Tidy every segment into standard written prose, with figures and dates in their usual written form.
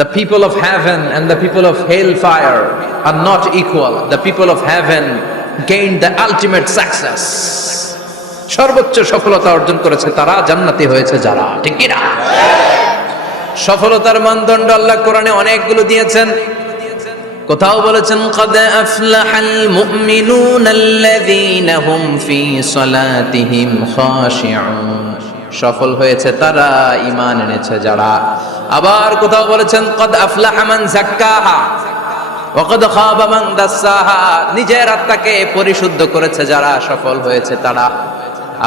The people of heaven and the people of hellfire are not equal. The people of heaven gained the ultimate success. সর্বোচ্চ সফলতা অর্জন করেছে তারা, জান্নাতি হয়েছে যারা, ঠিক কি না? সফলতার মানদণ্ড আল্লাহ কোরআনে অনেকগুলো দিয়েছেন। কোথাও বলেছেন قد أفلح المؤمنون الذين هم في صلاتهم خاشعون, সফল হয়েছে তারা, ঈমান এনেছে যারা। আবার কোথাও বলেছেন قد أفلح من زكاها وقد خاب من دساها, নিজের আত্মাকে পরিশুদ্ধ করেছে যারা, সফল হয়েছে তারা।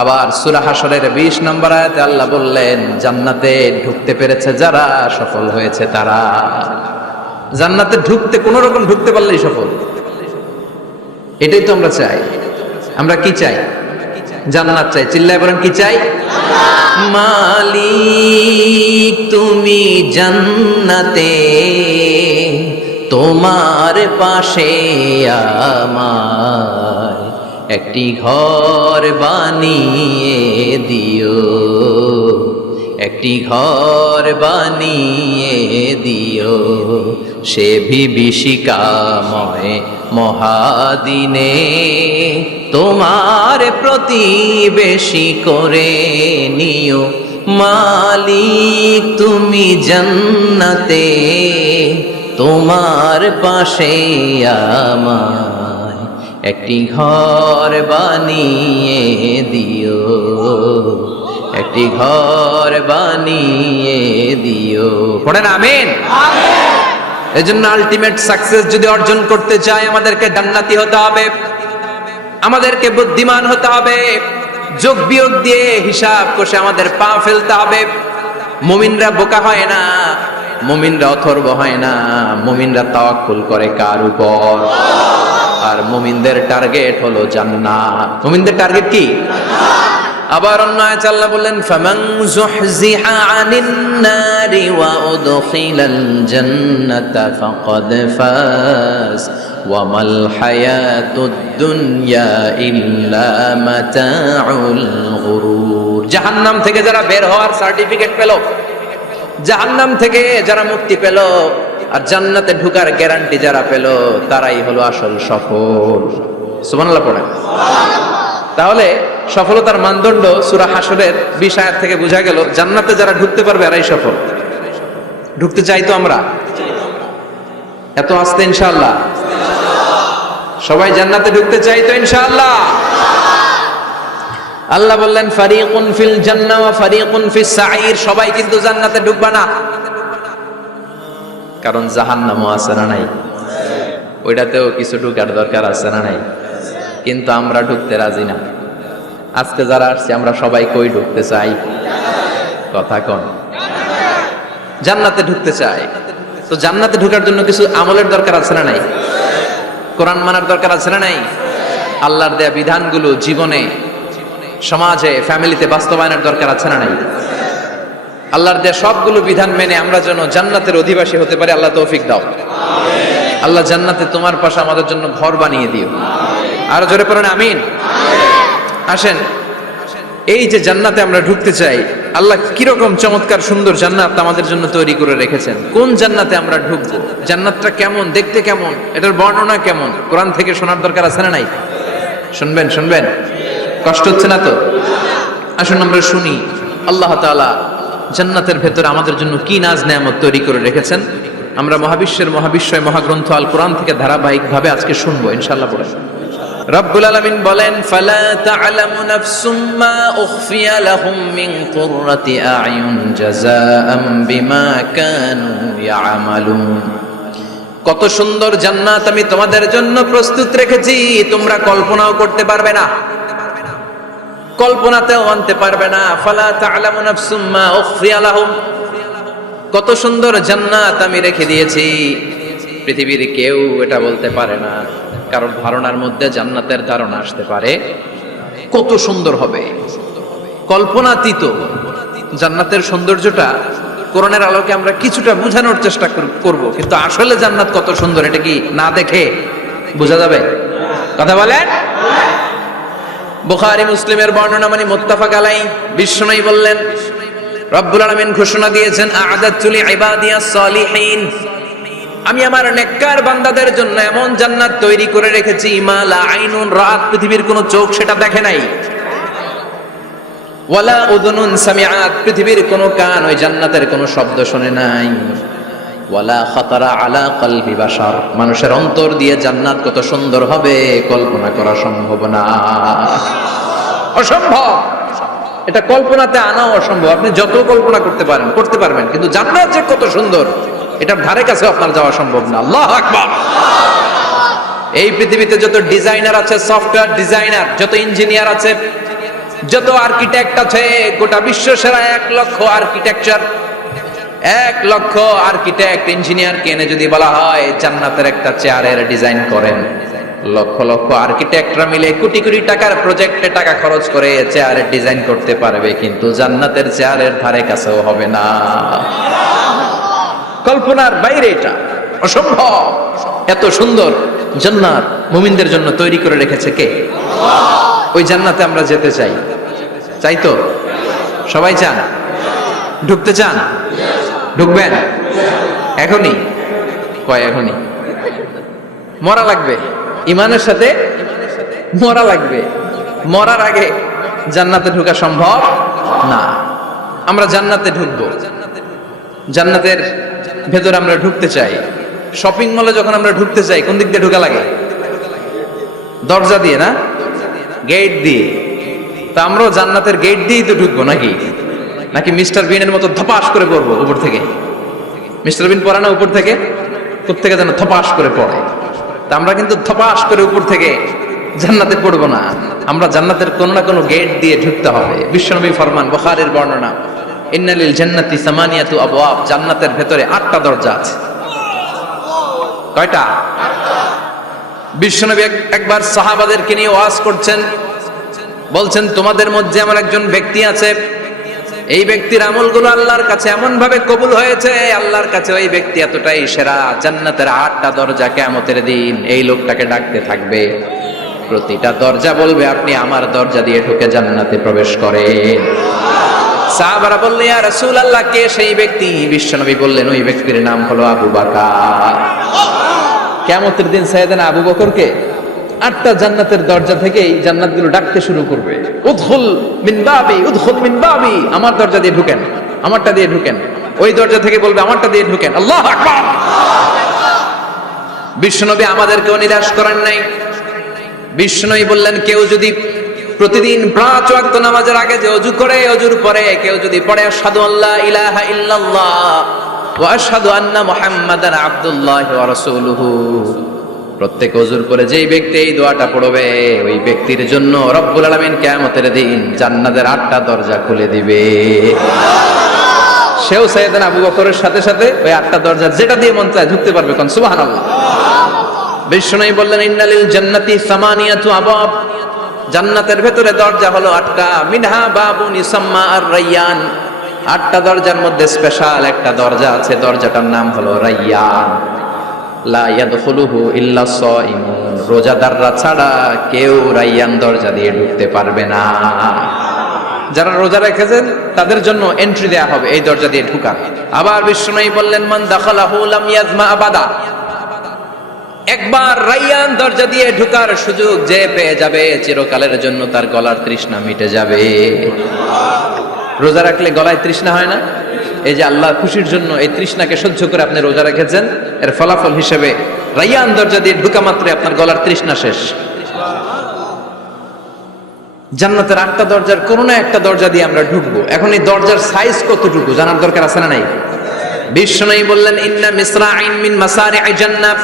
আবার সূরা হাশরের 20 নম্বর আয়াতে আল্লাহ বললেন জান্নাতে ঢুকতে পেরেছে যারা, সফল হয়েছে তারা। জান্নাতে ঢুকতে কোন রকম ঢুকতে পারলেই সফল, এটাই তো আমরা চাই। আমরা কি চাই? জান্নাত চাই। চিল্লায় বলেন কি চাই? মালিক তুমি জান্নাতে, তোমার পাশে আমায় একটি ঘর বানিয়ে দিও, একটি ঘর বানিয়ে দিও, সে বিভীষিকাময় মহাদিনে তোমার প্রতিবেশী করে নিও। মালিক তুমি জান্নাতে, তোমার পাশে আমায় একটি ঘর বানিয়ে দিও, একটি ঘর বানিয়ে দিও। পড়েন আমিন। এজন্য আলটিমেট সাকসেস যদি অর্জন করতে চাই আমাদেরকে জান্নাতি হতে হবে, আমাদেরকে বুদ্ধিমান হতে হবে, যোগ বিয়োগ দিয়ে হিসাব কষে আমাদের পা ফেলতে হবে। মুমিনরা বোকা হয় না, মুমিনরা অথর্ব হয় না, মুমিনরা তাওয়াক্কুল করে কার উপর? আর মুমিনদের টার্গেট হলো জান্নাত। মুমিনদের টার্গেট কি? আবার অন্য আয়াতে আল্লাহ বললেন ফামান যুহজিহা আনিন নারি ওয়া উদখিলাল জান্নাতা ফাকাদ ফাজ ওয়া মাল হায়াতুদ দুনিয়া ইল্লা মাতাউল গুরুর। জাহান্নাম থেকে যারা বের হওয়ার সার্টিফিকেট পেল, জাহান্নাম থেকে যারা মুক্তি পেল, আর জান্নাতে ঢোকার গ্যারান্টি যারা পেল, তারাই হলো আসল সফল। সুবহানাল্লাহ পড়েন। তাহলে সফলতার মানদণ্ড সূরা হাশরের 20 আয়াত থেকে বোঝা গেল জান্নাতে যারা ঢুকতে পারবে এরাই সফল। ঢুকতে চাই তো আমরা? এত আস্তে ইনশাআল্লাহ সবাই জান্নাতে ঢুকতে চাই তো ইনশাআল্লাহ? আল্লাহ বললেন ফারিকুন ফিল জান্নাহ ওয়া ফারিকুন ফিস সাঈর, সবাই কিন্তু জান্নাতে ঢুকবে না, কারণ জাহান্নামও আছে না নাই? ওইটাতেও কিছু ঢুকার দরকার আছে না নাই? কিন্তু আমরা ঢুকতে রাজি না। আজকে যারা আসছে আমরা সবাই কই ঢুকতে চাই? কথা কোন? জান্নাতে ঢুকতে চাই। তো জান্নাতে ঢোকার জন্য কিছু আমলের দরকার আছে না নাই? কোরআন মানার দরকার আছে না নাই? আল্লাহর দেয়া বিধানগুলো জীবনে, সমাজে, ফ্যামিলিতে বাস্তবায়নের দরকার আছে না নাই? আল্লাহর দেয়া সবগুলো বিধান মেনে আমরা যেন জান্নাতের অধিবাসী হতে পারি, আল্লাহ তৌফিক দাও। আল্লাহ জান্নাতে তোমার পাশে আমাদের জন্য ঘর বানিয়ে দিও। আরো জোরে পড়েন আমিন। আসেন, এই যে জান্নাতে আমরা ঢুকতে চাই, আল্লাহ কিরকম চমৎকার সুন্দর জান্নাত আমাদের জন্য তৈরি করে রেখেছেন। কোন জান্নাতে আমরা ঢুকবো, জান্নাতটা কেমন, দেখতে কেমন, এটার বর্ণনা কেমন, কোরআন থেকে শোনার দরকার আছে না নাই? শুনবেন, শুনবেন, কষ্ট হচ্ছে না তো? আসুন আমরা শুনি আল্লাহ তাআলা জান্নাতের ভেতরে আমাদের জন্য কি নাজ নেয়ামত তৈরি করে রেখেছেন। আমরা মহাবিশ্বের মহাবিশ্বয় মহাগ্রন্থ আল কোরআন থেকে ধারাবাহিকভাবে আজকে শুনবো ইনশাআল্লাহ। বলেন রব্বুল আলামিন বলেন ফালা তা'লামু নাফসুম মা উখফিয়া লাহুম মিন কুররাতি আ'য়ুন জাযাআম বিমা কানু ইয়া'মালুন। কত সুন্দর জান্নাত আমি তোমাদের জন্য প্রস্তুত রেখেছি, তোমরা কল্পনাও করতে পারবে না, কল্পনাতেও আনতে পারবে না। ফালা তা'লামু নাফসুম মা উখফিয়া লাহুম, কত সুন্দর জান্নাত আমি রেখে দিয়েছি, পৃথিবীর কেউ এটা বলতে পারে না। কারণ ধারণার মধ্যে জান্নাতের ধারণা আসতে পারে কত সুন্দর হবে, কল্পনাতীত জান্নাতের সৌন্দর্যটা কোরআনের আলোকে আমরা কিছুটা বোঝানোর চেষ্টা করব, কিন্তু আসলে জান্নাত কত সুন্দর এটা কি না দেখে বোঝা যাবে? কথা বলেন। বুখারী মুসলিমের বর্ণনা মানে মুত্তাফাক আলাইহি, বিশ্বনবী বললেন রব্বুল আলামিন ঘোষণা দিয়েছেন আ'আদাতু লিইবাদিয়াস সালিহিন, আমি আমার নেককার বান্দাদের জন্য এমন জান্নাত তৈরি করে রেখেছি মা লা আইনুন রাত, পৃথিবীর কোনো চোখ সেটা দেখে নাই, ওয়ালা উযুনুন সামিআত, পৃথিবীর কোনো কান ওই জান্নাতের কোনো শব্দ শুনে নাই, ওয়ালা খাতারা আলা কলবি বাশার, মানুষের অন্তর দিয়ে জান্নাত কত সুন্দর হবে কল্পনা করা সম্ভব না, অসম্ভব। এটা কল্পনাতে আনাও অসম্ভব। আপনি যত কল্পনা করতে পারবেন, কিন্তু জান্নাত যে কত সুন্দর এটার ধারে কাছে আপনার যাওয়া সম্ভব না। আল্লাহু আকবার। এই পৃথিবীতে যত ডিজাইনার আছে, সফটওয়্যার ডিজাইনার, যত ইঞ্জিনিয়ার আছে, যত আর্কিটেক্ট আছে, গোটা বিশ্ব সেরা 1 লক্ষ আর্কিটেকচার, 1 লক্ষ আর্কিটেক্ট ইঞ্জিনিয়ারকে এনে যদি বলা হয় জান্নাতের একটা চেয়ারের ডিজাইন করেন, লক্ষ লক্ষ আর্কিটেক্টরা মিলে কোটি কোটি টাকার প্রজেক্টে টাকা খরচ করে চেয়ারের ডিজাইন করতে পারবে, কিন্তু জান্নাতের চেয়ারের ধারে কাছেও হবে না। কল্পনার বাইরে, এটা অসম্ভব। এত সুন্দর জান্নাত মুমিনদের জন্য তৈরি করে রেখেছে কে? ওই জান্নাতে আমরা যেতে চাই। চাই তো? সবাই চান? ঢুকতে চান? ঢুকবেন এখনই? কয় এখনই? মরা লাগবে, ইমানের সাথে মরা লাগবে। মরার আগে জান্নাতে ঢোকা সম্ভব না। আমরা জান্নাতে ঢুকবো, জান্নাতের ভেতরে আমরা ঢুকতে চাই। শপিং মলে যখন আমরা ঢুকতে চাই কোন দিক দিয়ে ঢোকা লাগে? দরজা দিয়ে না, গেট দিয়ে। তা আমরাও জান্নাতের গেট দিয়েই তো ঢুকবো নাকি? নাকি মিস্টার বিনের মতো ধপাস করে পড়বো উপর থেকে? মিস্টার বিন পড়ে না উপর থেকে? কোত্থেকে যেন ধপাস করে পড়ে। তা আমরা কিন্তু ধপাস করে উপর থেকে জান্নাতে পড়বো না, আমরা জান্নাতের কোনো না কোনো গেট দিয়ে ঢুকতে হবে। বিশ্বনবী ফরমান, বুখারীর বর্ণনা, ইন্নালিল জান্নাতি সামানিয়াতু আবওয়াব, জান্নাতের ভেতরে 8টা দরজা আছে। কয়টা? বিশ্বনবী একবার সাহাবাদেরকে নিয়ে ওয়াজ করছেন, বলছেন তোমাদের মধ্যে এমন একজন ব্যক্তি আছে, এই ব্যক্তির আমলগুলো আল্লাহর কাছে এমন ভাবে কবুল হয়েছে, আল্লাহর কাছে ওই ব্যক্তি এতটাই সেরা, জান্নাতের 8টা দরজা কিয়ামতের দিন এই লোকটাকে ডাকতে থাকবে। প্রতিটা দরজা বলবে আপনি আমার দরজা দিয়ে ঢুকে জান্নাতে প্রবেশ করেন। সাহাবারা বললেন ইয়া রাসূলুল্লাহ, কে সেই ব্যক্তি? বিশ্বনবী বললেন ওই ব্যক্তির নাম হলো আবু বকর। কিয়ামতের দিন সাইয়েদনা আবু বকরকে 8টা জান্নাতের দরজা থেকেই জান্নাতগুলো ডাকতে শুরু করবে, উদখুল মিন বাবি, উদখুল মিন বাবি, আমার দরজা দিয়ে ঢুকেন, আমারটা দিয়ে ঢুকেন। ওই দরজা থেকে বলবে আমারটা দিয়ে ঢুকেন। আল্লাহু আকবার। বিশ্বনবী আমাদেরকেও নিরাশ করেন নাই। বিশ্বনবী বললেন কেউ যদি প্রতিদিন 5 ওয়াক্ত নামাজের আগে যে ওযু করে, ওযুর পরে কেউ যদি পড়ে আশহাদু আল্লা ইলাহা ইল্লাল্লাহ ওয়া আশহাদু আন্না মুহাম্মাদান আবদুল্লাহি ওয়া রাসূলুহু, প্রত্যেক ওযুর পরে যেই ব্যক্তি এই দোয়াটা পড়বে ওই ব্যক্তির জন্য রব্বুল আলামিন কিয়ামতের দিন জান্নাতের 8টা দরজা খুলে দিবে। সেও সাইয়েদনা আবু বকরের সাথে সাথে ওই 8টা দরজা যেটা দিয়ে মন চায় ঢুকতে পারবে। কোন সুবহানাল্লাহ। বিশ্বনবী বললেন ইন্নালিল জান্নাতি সামানিয়াতু আবওয়াব, জান্নাতের ভেতরে দরজা হলো 8টা, মিনহা বাবুন ইউসাম্মা আর-রায়্যান, 8টা দরজার মধ্যে স্পেশাল একটা দরজা আছে, দরজাটার নাম হলো রায়্যান। লা ইয়াদখুলুহু ইল্লা সাইমুন, রোজাদাররা ছাড়া কেউ রায়্যান দরজা দিয়ে ঢুকতে পারবে না। যারা রোজা রেখেছেন তাদের জন্য এন্ট্রি দেয়া হবে এই দরজা দিয়ে ঢোকার। আবার বিশ্বনবী বললেন মান দাখালাহু লাম ইয়াজমা আবাদা, একবার রায়্যান দরজা দিয়ে ঢোকার সুযোগ যে পেয়ে যাবে চিরকালের জন্য তার গলার তৃষ্ণা মিটে যাবে। রোজা রাখলে গলায় তৃষ্ণা হয় না? এই যে আল্লাহ খুশির জন্য এই তৃষ্ণাকে সহ্য করে আপনি রোজা রেখেছেন, এর ফলাফল হিসেবে রায়্যান দরজা দিয়ে ঢোকা মাত্রই আপনার গলার তৃষ্ণা শেষ। জান্নাতের 8টা দরজার কোন না একটা দরজা দিয়ে আমরা ঢুকবো। এখন এই দরজার সাইজ কতটুকু জানার দরকার আছে না নাই? বিশ্বনবী বললেন ইন্না মিসরাইন মিন মাসারি'i জান্নাত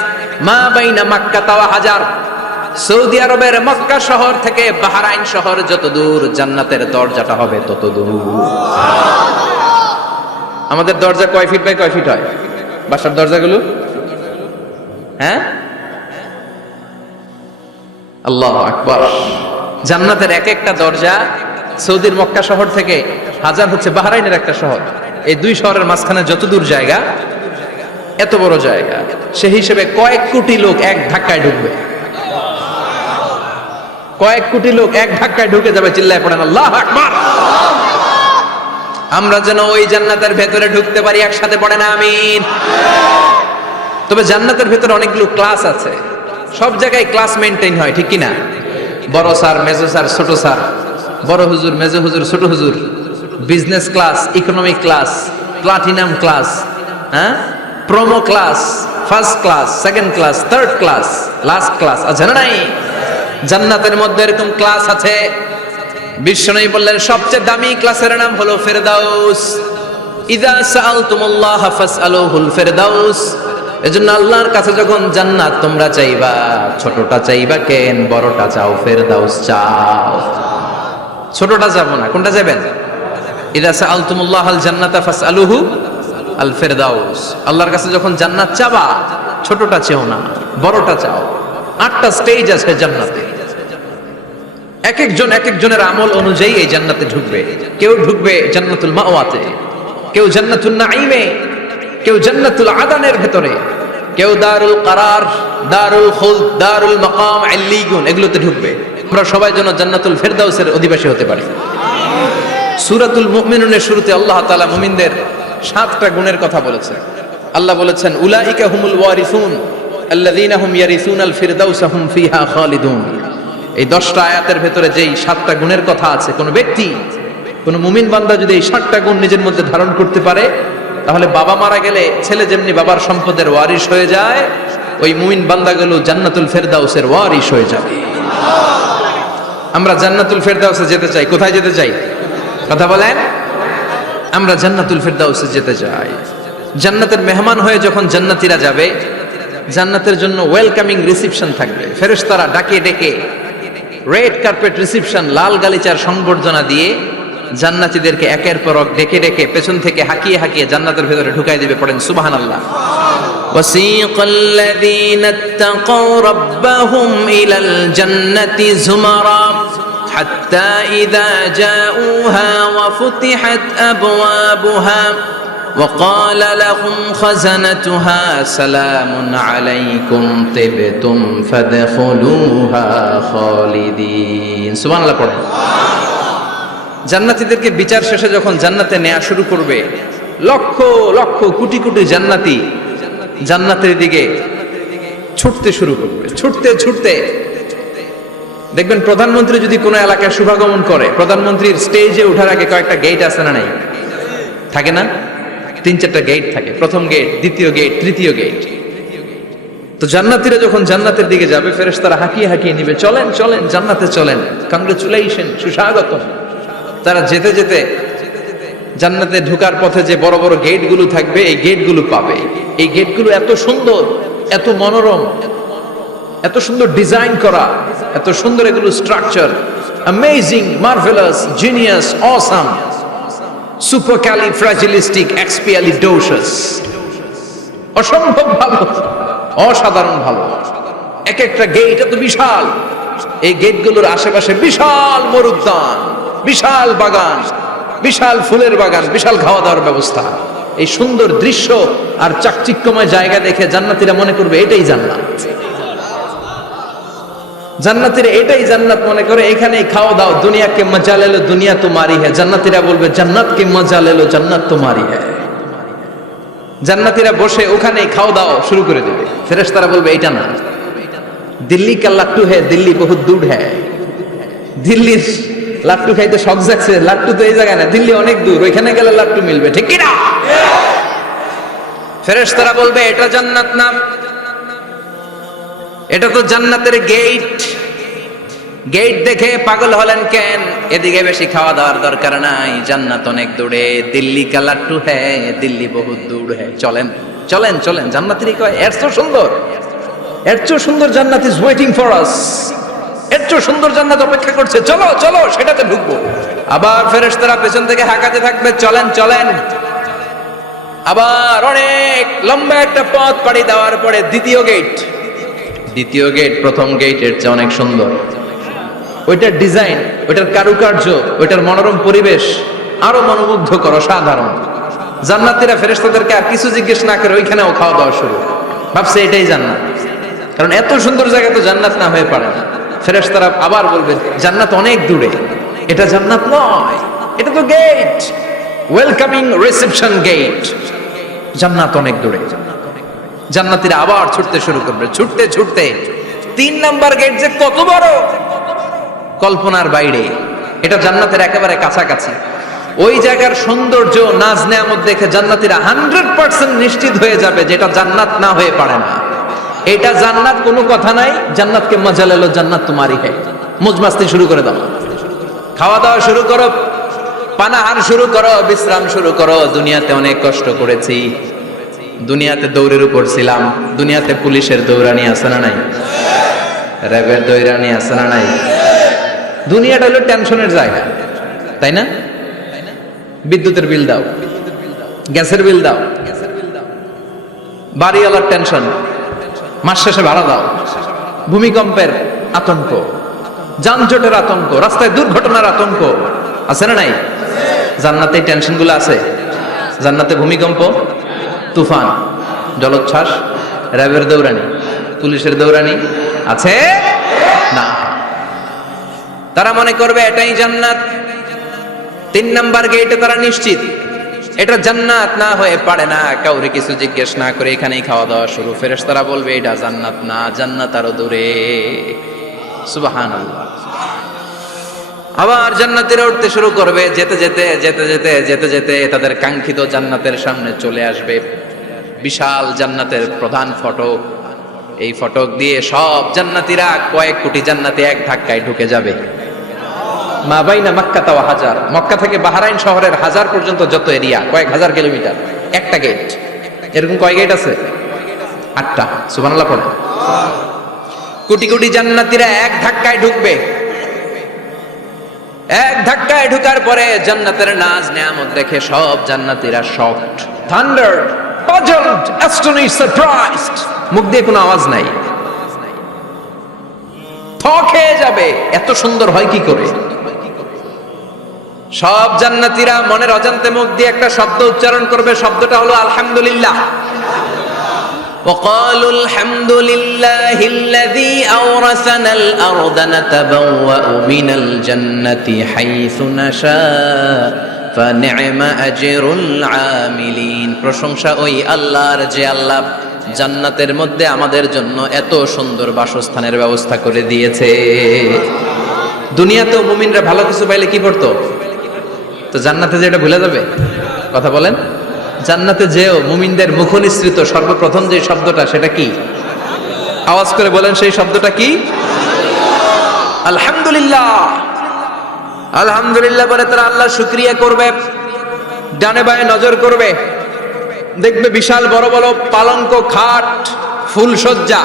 মা বাইনা মাক্কা ওয়া হাজার, সৌদি আরবের মক্কা শহর থেকে বাহরাইন শহর যত দূর, জান্নাতের দরজাটা হবে তত দূর। আমাদের দরজা কয় ফিট বাই কয় ফিট হয় বাসার দরজাগুলো? হ্যাঁ, আল্লাহু আকবার। জান্নাতের এক একটা দরজা সৌদির মক্কা শহর থেকে হাজার হচ্ছে বাহরাইনের একটা শহর, এই 2 শহরের মাঝখানে যত দূর জায়গা, এত বড় জায়গা, সেই হিসেবে কয়েক কোটি লোক এক ধাক্কায় ঢুকবে। কয়েক কোটি লোক এক ধাক্কায় ঢুকে যাবে। চিল্লায় পড়েন আল্লাহু আকবার। আমরা যেন ওই জান্নাতের ভেতরে ঢুকতে পারি, একসাথে পড়ে না আমিন। তবে জান্নাতের ভেতরে অনেকগুলো ক্লাস আছে, সব জায়গায় ক্লাস মেনটেন হয়, ঠিক কি না? বড় স্যার, মেজো স্যার, ছোট স্যার, বড় হুজুর, মেজো হুজুর, ছোট হুজুর, business class, economic class, platinum class, হ্যাঁ, promo class, first class, second class, third class, last class আছে না নাই? জান্নাতের মধ্যে এরকম ক্লাস আছে। বিশ্বনবী বললেন সবচেয়ে দামি ক্লাসের নাম হলো ফেরদাউস। ইযা সাআলতুমুল্লাহ ফাসআলুহুল ফেরদাউস। এজন্য আল্লাহর কাছে যখন জান্নাত তোমরা চাইবা, ছোটটা চাইবা কেন, বড়টা চাও, ফেরদাউস চাও। ছোটটা যাব না, কোনটা যাবেন? ইযা সাআলতুমুল্লাহাল জান্নাতা ফাসআলুহু আল ফেরদাউস। আল্লাহর কাছে যখন জান্নাত চাবা, ছোটটা চেও না, বড়টা চাও। 8টা স্টেজ আছে জান্নাতে। এক একজন এক একজনের আমল অনুযায়ী এই জান্নাতে ঢুকবে। কেউ ঢুকবে জান্নাতুল মাওয়াতে, কেউ জান্নাতুল নাঈমে, কেউ জান্নাতুল আদানের ভেতরে, কেউ দারুল কারার, দারুল খুলদ, দারুল মাকাম, আল্লিগুন, এগুলোতে ঢুকবে। আমরা সবাই যেন জান্নাতুল ফেরদাউসের অধিবাসী হতে পারি। সূরাতুল মুমিনুনের শুরুতে আল্লাহ তাআলা মুমিনদের 7টা গুণের কথা বলেছেন। আল্লাহ বলেছেন উলাইকা হুমুল ওয়ারিসুন আল্লাযীনা হুম ইয়ারিসুনাল ফিরদাউসা হুম ফিহা খালিদুন। এই 10টা আয়াতের ভেতরে যেই 7টা গুণের কথা আছে, কোন ব্যক্তি, কোন মুমিন বান্দা যদি এই 7টা গুণ নিজের মধ্যে ধারণ করতে পারে, তাহলে বাবা মারা গেলে ছেলে যেমনি বাবার সম্পদের ওয়ারিশ হয়ে যায়, ওই মুমিন বান্দাগুলো জান্নাতুল ফেরদাউসের ওয়ারিশ হয়ে যাবে। আমরা জান্নাতুল ফেরদাউসে যেতে চাই। কোথায় যেতে চাই? কথা বলেন। আমরা জান্নাতুল ফেরদাউসে যেতে চাই। জান্নাতের মেহমান হয়ে যখন জান্নাতীরা যাবে, জান্নাতের জন্য ওয়েলকামিং রিসিপশন থাকবে। ফেরেশতারা ডাকে ডেকে রেড কার্পেট রিসিপশন, লাল গালিচার সংবর্ধনা দিয়ে জান্নাতীদেরকে একের পর এক ডেকে ডেকে পেছন থেকে হাঁকিয়ে হাঁকিয়ে জান্নাতের ভেতরে ঢুকাই দিবে। পড়েন সুবহানাল্লাহ। ওয়াসীকাল্লাযীনা ইত্তাকাউ রাব্বাহুম ইলাল জান্নাতি যুমারা হাত্তা ইযা জাউহা ওয়া ফুতিহাত আবওয়াবুহা وقال لهم خزنتها سلام عليكم طبتم فادخلوها خالدين। সুবহানাল্লাহ পড়েন। জান্নাতীদেরকে বিচার শেষে যখন জান্নাতে নেওয়া শুরু করবে, লক্ষ লক্ষ কোটি কোটি জান্নাতি জান্নাতের দিকে ছুটতে শুরু করবে। ছুটতে ছুটতে দেখবেন প্রধানমন্ত্রী যদি কোনো এলাকায় শুভাগমন করে, প্রধানমন্ত্রীর স্টেজে ওঠার আগে কয়েকটা গেট আছে না নাই? থাকে না? 3-4টা গেট থাকে। প্রথম গেট, দ্বিতীয় গেট, তৃতীয় গেট। তো জান্নাতীরা যখন জান্নাতের দিকে যাবে, ফেরেশতারা হাঁকিয়ে হাঁকিয়ে নিবে, চলেন চলেন জান্নাতে চলেন, কংগ্রেচুলেশন, সুস্বাগতম। তারা যেতে যেতে জান্নাতে ঢোকার পথে যে বড় বড় গেটগুলো থাকবে, এই গেটগুলো পাবে। এই গেটগুলো এত সুন্দর, এত মনোরম, এত সুন্দর ডিজাইন করা, এত সুন্দর এগুলো structure, amazing, marvellous, genius, awesome, supercalifragilisticexpialidocious, অসম্ভব ভালো, অসাধারণ ভালো। এক একটা গেট এত বিশাল। এই গেটগুলোর আশেপাশে বিশাল মরুদ্যান, বিশাল বাগান, বিশাল ফুলের বাগান, বিশাল খাওয়া দাওয়ার ব্যবস্থা। এই সুন্দর দৃশ্য আর চাকচিক্যময় জায়গা দেখে জান্নাতীরা মনে করবে এটাই জান্নাত। জান্নাতীরা এটাই জান্নাত মনে করে, এখানেই খাওয়া দাও। দুনিয়া কে মজা লে লো, দুনিয়া তোমারি হ্যায়। জান্নাতীরা বলবে জান্নাত কে মজা লে লো, জান্নাত তোমারি হ্যায়। জান্নাতীরা বসে ওখানেই খাওয়া দাওয়া শুরু করে দেবে। ফেরেশতারা বলবে এটা না, দিল্লি কা লাট্টু হ্যায়, দিল্লি বহুত দূর হ্যায়। দিল্লির লাট্টু খাইতে শখ জাগছে, লাট্টু তো এই জায়গায় না, দিল্লি অনেক দূর, ওইখানে গেলে লাট্টু মিলবে, ঠিক কি না? ফেরেশতারা বলবে এটা জান্নাত না, এটা তো জান্নাতের গেট। গেট দেখে পাগল হলেন কেন? এদিকে বেশি খাওয়া দাওয়ার দরকার নাই, জান্নাত অনেক দূরে। দিল্লি কা লাট্টু হ্যায়, দিল্লি বহুত দূর হ্যায়। চলেন চলেন চলেন। জান্নাতেরই কয় এর চেয়ে সুন্দর, এর চেয়ে সুন্দর জান্নাত ইজ ওয়েটিং ফর আস। এর চেয়ে সুন্দর জান্নাত অপেক্ষা করছে, চলো চলো সেটাতে ঢুকবো। আবার ফেরেশতারা পেছন থেকে হাঁকাতে থাকবে, চলেন চলেন। আবার অনেক লম্বা একটা পথ পাড়ি দেওয়ার পরে দ্বিতীয় গেট। দ্বিতীয় গেট প্রথম গেটের চেয়ে অনেক সুন্দর। ওইটার ডিজাইন, ওইটার কারুকার্য, ওইটার মনোরম পরিবেশ আরো মনোমুগ্ধকর, অসাধারণ। জান্নাতীরা ফেরেশতাদেরকে আর কিছু জিজ্ঞেস না করে ওইখানেও খাওয়া দাওয়া শুরু। ভাবছে এটাই জান্নাত, কারণ এত সুন্দর জায়গা তো জান্নাত না হয়ে পারে না। ফেরেশতারা আবার বলবে জান্নাত অনেক দূরে, এটা জান্নাত নয়, এটা তো গেট। Welcoming reception gate. জান্নাত অনেক দূরে। জান্নাতীরা আবার ছুটতে শুরু করবে, ছুটতে ছুটতে 3 নাম্বার গেট যে কত বড়, কল্পনার বাইরে। এটা জান্নাতের একেবারে কাছাকাছি। ওই জায়গার সৌন্দর্য, নাজ নেয়ামত দেখে জান্নাতীরা 100% নিশ্চিত হয়ে যাবে যেটা জান্নাত না হয়ে পারে না। এটা জান্নাত, কোনো কথা নাই। জান্নাতকে মজা লেলো, জান্নাত তোমারই है। মौज মাস্তি শুরু করে দাও, খাওয়া দাওয়া শুরু করো, পানাহার শুরু করো, বিশ্রাম শুরু করো। দুনিয়াতে অনেক কষ্ট করেছি, দুনিয়াতে দৌড়ের উপর ছিলাম, দুনিয়াতে পুলিশের দৌড়ানি আছে না নাই, র্যাবের দৌড়ানি আছে না নাই। দুনিয়াটা হলো টেনশনের জায়গা, তাই না? বিদ্যুতের বিল দাও, গ্যাসের বিল দাও, বাড়িওয়ালার টেনশন, মাস শেষে ভাড়া দাও, ভূমিকম্পের আতঙ্ক, যানজটের আতঙ্ক, রাস্তায় দুর্ঘটনার আতঙ্ক আছে না নাই? জান্নাতে টেনশনগুলো আছে। জান্নাতে ভূমিকম্প, তুফান, জলোচ্ছ্বাস, র্যাবের দৌড়ানি, পুলিশের দৌড়ানি আছে না। তারা মনে করবে এটাই জান্নাত। 3 নাম্বার গেটে তারা নিশ্চিত এটা জান্নাত না হয়ে পারে না। কাউরে কিছু জিজ্ঞেস না করে এখানেই খাওয়া দাওয়া শুরু। ফেরেশতারা বলবে এটা জান্নাত না, জান্নাত আরো দূরে। সুবহানাল্লাহ। আবার জান্নাতীরা উঠতে শুরু করবে, যেতে যেতে যেতে যেতে যেতে যেতে তাদের কাঙ্ক্ষিত জান্নাতের সামনে চলে আসবে। বিশাল জান্নাতের প্রধান ফটক। এই ফটক দিয়ে সব জান্নাতীরা, কয়েক কোটি জান্নাতি এক ধাক্কায় ঢুকে যাবে। মা বাইনা মক্কা ওয়া হাজার, মক্কা থেকে বাহরাইন শহরের হাজার পর্যন্ত যত এরিয়া, কয়েক হাজার কিলোমিটার, একটা গেট। এরকম কয় গেট আছে? 8টা। সুবহানাল্লাহ পড়ে। কোটি কোটি জান্নাতীরা এক ধাক্কায় ঢুকবে। এক ধাক্কায় ঢুকার পরে জান্নাতের নাজ নেয়ামত দেখে সব জান্নাতীরা শকড, থান্ডার্ড, পাজলড, অ্যাস্টনিশড, সারপ্রাইজড। মুখ দিয়ে কোনো আওয়াজ নাই, থ খেয়ে যাবে। এত সুন্দর হয় কি করে? সব জান্নাতীরা মনের অজান্তে মুখ দিয়ে একটা শব্দ উচ্চারণ করবে। শব্দটা হলো আলহামদুলিল্লাহ। وقالوا الحمد لله الذي أورثنا الأرض نتبوأ من الجنة حيث نشاء فنعم أجر العاملين। প্রশংসা ওই আল্লাহর যে আল্লাহ জান্নাতের মধ্যে আমাদের জন্য এত সুন্দর বাসস্থানের ব্যবস্থা করে দিয়েছে। দুনিয়াতেও মুমিনরা ভালো কিছু পাইলে কি করতো? তো জান্নাতে যেটা ভুলে যাবে? কথা বলেন। জান্নাতে যেও মুমিনদের মুখনিসৃত সর্বপ্রথম যে শব্দটা, সেটা কি? আওয়াজ করে বলেন, সেই শব্দটা কি? আলহামদুলিল্লাহ। আলহামদুলিল্লাহ বলে তারা আল্লাহর শুকরিয়া করবে। ডানে বায়ে নজর করবে, দেখবে বিশাল বড় বড় পালঙ্ক, খাট, ফুলসজ্জা,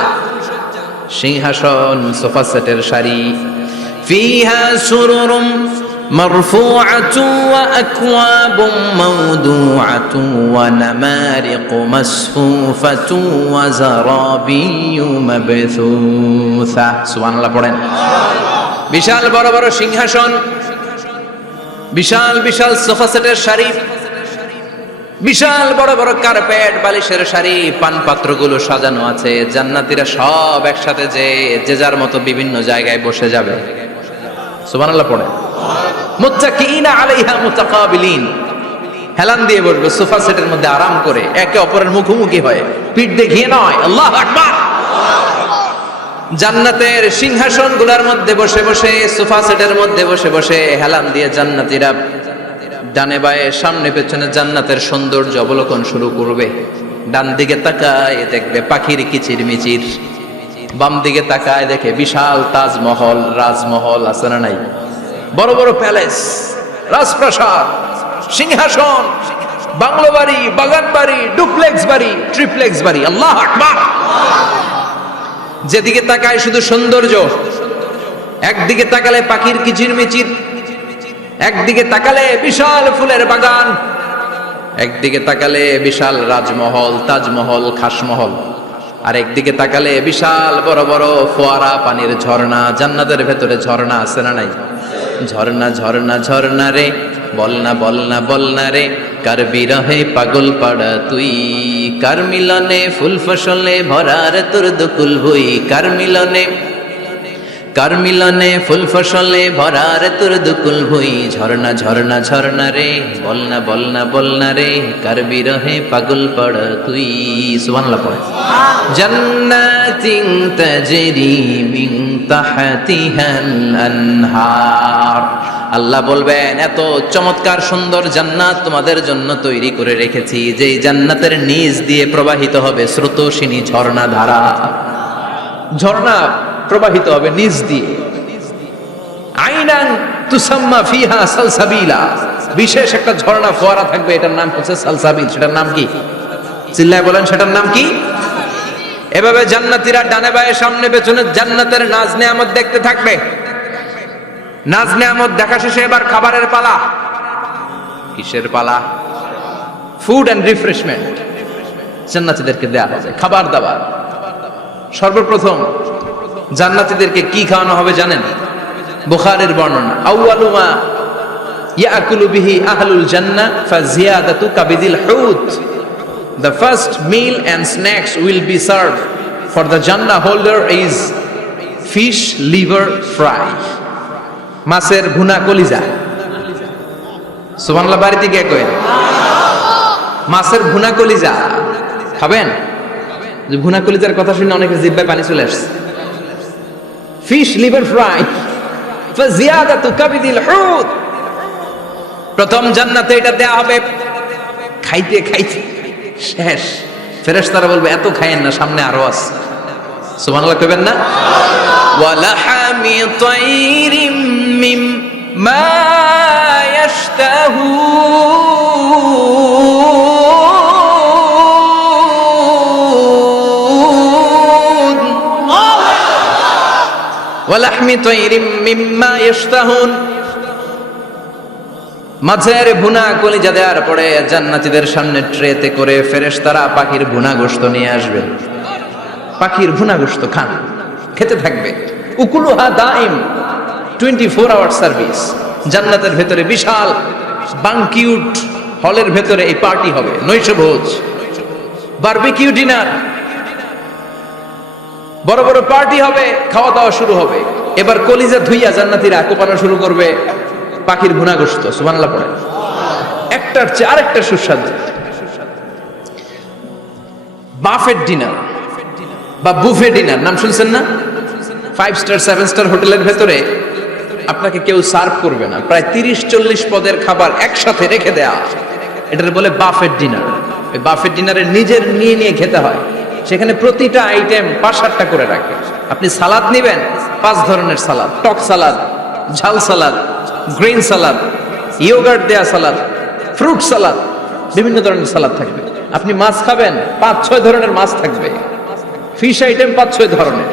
সিংহাসন, সোফা সেটের সারি। ফিহা সুরুরুম মারফুআতু ওয়া আকওয়াবুম মাওদুআতু ওয়া নামারিকু মাসফুফাতু ওয়া যারাবিয়্যু মাবথুসা। সুবহানাল্লাহ পড়েন। বিশাল বড় বড় সিংহাসন, বিশাল বিশাল সোফা সেটের সারি, বিশাল বড় বড় কার্পেট, বালিশের সারি, পানপাত্রগুলো সাজানো আছে। জান্নাতীরা সব একসাথে যে যার মতো বিভিন্ন জায়গায় বসে যাবে। সুবহানাল্লাহ পড়ে। মুত্তাকিইনা আলাইহা মুতাকাবিলিন, হেলান দিয়ে বসবে সোফা সেটের মধ্যে আরাম করে, একে অপরের মুখোমুখি হয়ে, পিঠ দেখিয়ে নয়। আল্লাহু আকবার। জান্নাতের সিংহাসনগুলোর মধ্যে বসে বসে, সোফা সেটের মধ্যে বসে বসে হেলান দিয়ে জান্নাতীরা ডানে বায়ে সামনে পেছনে জান্নাতের সৌন্দর্য অবলোকন শুরু করবে। ডান দিকে তাকায় দেখবে পাখির কিচির মিচির, বাম দিকে তাকায় দেখে বিশাল তাজমহল, রাজমহল আছে না নাই? বড় বড় প্যালেস, রাজপ্রাসাদ, সিংহাসন, বাংলো বাড়ি, বাগান বাড়ি, ডুপ্লেক্স বাড়ি, ট্রিপ্লেক্স বাড়ি। আল্লাহু আকবার। যেদিকে তাকায় শুধু সৌন্দর্য। একদিকে তাকালে পাখির কিচির মিচির, একদিকে তাকালে বিশাল ফুলের বাগান, একদিকে তাকালে বিশাল রাজমহল, তাজমহল, খাসমহল, আর একদিকে তাকালে বিশাল বড় বড় ফোয়ারা, পানির ঝর্ণা। জান্নাতের ভেতরে ঝর্ণা আছে না নাই? ঝর্ণা ঝর্ণা ঝর্ণা রে, বলনা বলনা বলনা রে, কার বিরহে পাগল পাড়া তুই, কার মিলনে ফুল ফসলে ভরার তোর দুকুল ভুই, কার মিলনে কার মিলনে ফুল ফসলে ভরার তোর দুকুল ভুই ঝর্ণা ঝর্ণা ঝর্ণা রে বলনা বলনা বলনা রে কার বিরহে পাগল পড় তুই সুবহানাল্লাহ পড়ে জান্নাতিন তাজরি মিন তাহতিহাল আনহার আল্লাহ বলবেন এত চমৎকার সুন্দর জান্নাত তোমাদের জন্য তৈরি করে রেখেছি যেই জান্নাতের নিচ দিয়ে প্রবাহিত হবে স্রোতস্বিনী ঝর্ণা ধারা ঝর্ণা প্রবাহিত হবে নিচ দিয়ে আইনান তুসাম্মা ফিহা সালসাবিলা বিশেষ একটা ঝর্ণা ফোয়ারা থাকবে এটার নাম হচ্ছে সালসাবিল সেটার নাম কি চিল্লায় বলেন সেটার নাম কি এভাবে জান্নাতীরা ডানে বায়ে সামনে পেছনে জান্নাতের নাজ নেয়ামত দেখতে থাকবে নাজ নেয়ামত দেখা শেষে এবার খাবারের পালা কিসের পালা ফুড এন্ড রিফ্রেশমেন্ট জান্নাতীদেরকে দেয়া হবে খাবার দাবার সর্বপ্রথম জান্নাতীদেরকে কি খাওয়ানো হবে জানেন বুখারীর বর্ণনা আউয়ালু মা ইয়াকুলু বিহি আহলুল জান্নাহ ফাজিয়াদাতু কাবিদিল হুত the first meal and snacks will be served for the jannah holder is fish liver fry মাছের ভুনা কলিজা সুবহানাল্লাহ বাড়িতে গিয়ে কইন মাছের ভুনা কলিজা খাবেন যে ভুনা কলিজার কথা শুনে অনেকের জিহ্বায় পানি চলে আসছে ফিশ লিভার ফ্রাই ফাজিয়াদাতু কাবিদিল হুত প্রথম জান্নাতে এটা দেয়া হবে খাইতে খাইতে শেষ ফেরেশতারা বলবে এত খায়েন না সামনে আরো আছে সুবহানাল্লাহ কইবেন না ওয়ালাহামি তাইরিম মিম্মা ইয়াশতাহুন ওয়ালাহমি তাইরিম মিম্মা ইয়াশতাহুন মাছের ভুনা কলিজা দেওয়ার পরে জান্নাতীদের সামনে ট্রেতে করে ফেরেশতারা পাখির ভুনা গোশত নিয়ে আসবে পাখির ভুনা গোশত খান খেতে থাকবে উকুলুহা দাইম 24 আওয়ার সার্ভিস জান্নাতের ভেতরে বিশাল বানকিউট হলের ভেতরে এই পার্টি হবে নৈশভোজ বারবিকিউ ডিনার বড় বড় পার্টি হবে খাওয়া দাওয়া শুরু হবে এবার কলিজা ধুইয়া জান্নাতীরা কোপানো শুরু করবে পাখির ভুনা গোশত সুবহানাল্লাহ পড়ে একটার চেয়ে আরেকটা সুস্বাদু বাফেট ডিনার বা বুফে ডিনার নাম শুনছেন না 5 স্টার 7 স্টার হোটেলের ভেতরে আপনাকে কেউ সার্ভ করবে না প্রায় 30-40 পদের খাবার একসাথে রেখে দেয়া এটার বলে বাফেট ডিনার এই বাফেট ডিনারে নিজের নিয়ে খেতে হয় সেখানে প্রতিটা আইটেম 5-7টা করে রাখে আপনি সালাদ নেবেন 5 ধরনের সালাদ টক সালাদ ঝাল সালাদ গ্রিন সালাদ ইয়োগার্ট দেয়া সালাদ ফ্রুট সালাদ বিভিন্ন ধরনের সালাদ থাকবে আপনি মাছ খাবেন 5-6 ধরনের মাছ থাকবে ফিশ আইটেম 5-6 ধরনের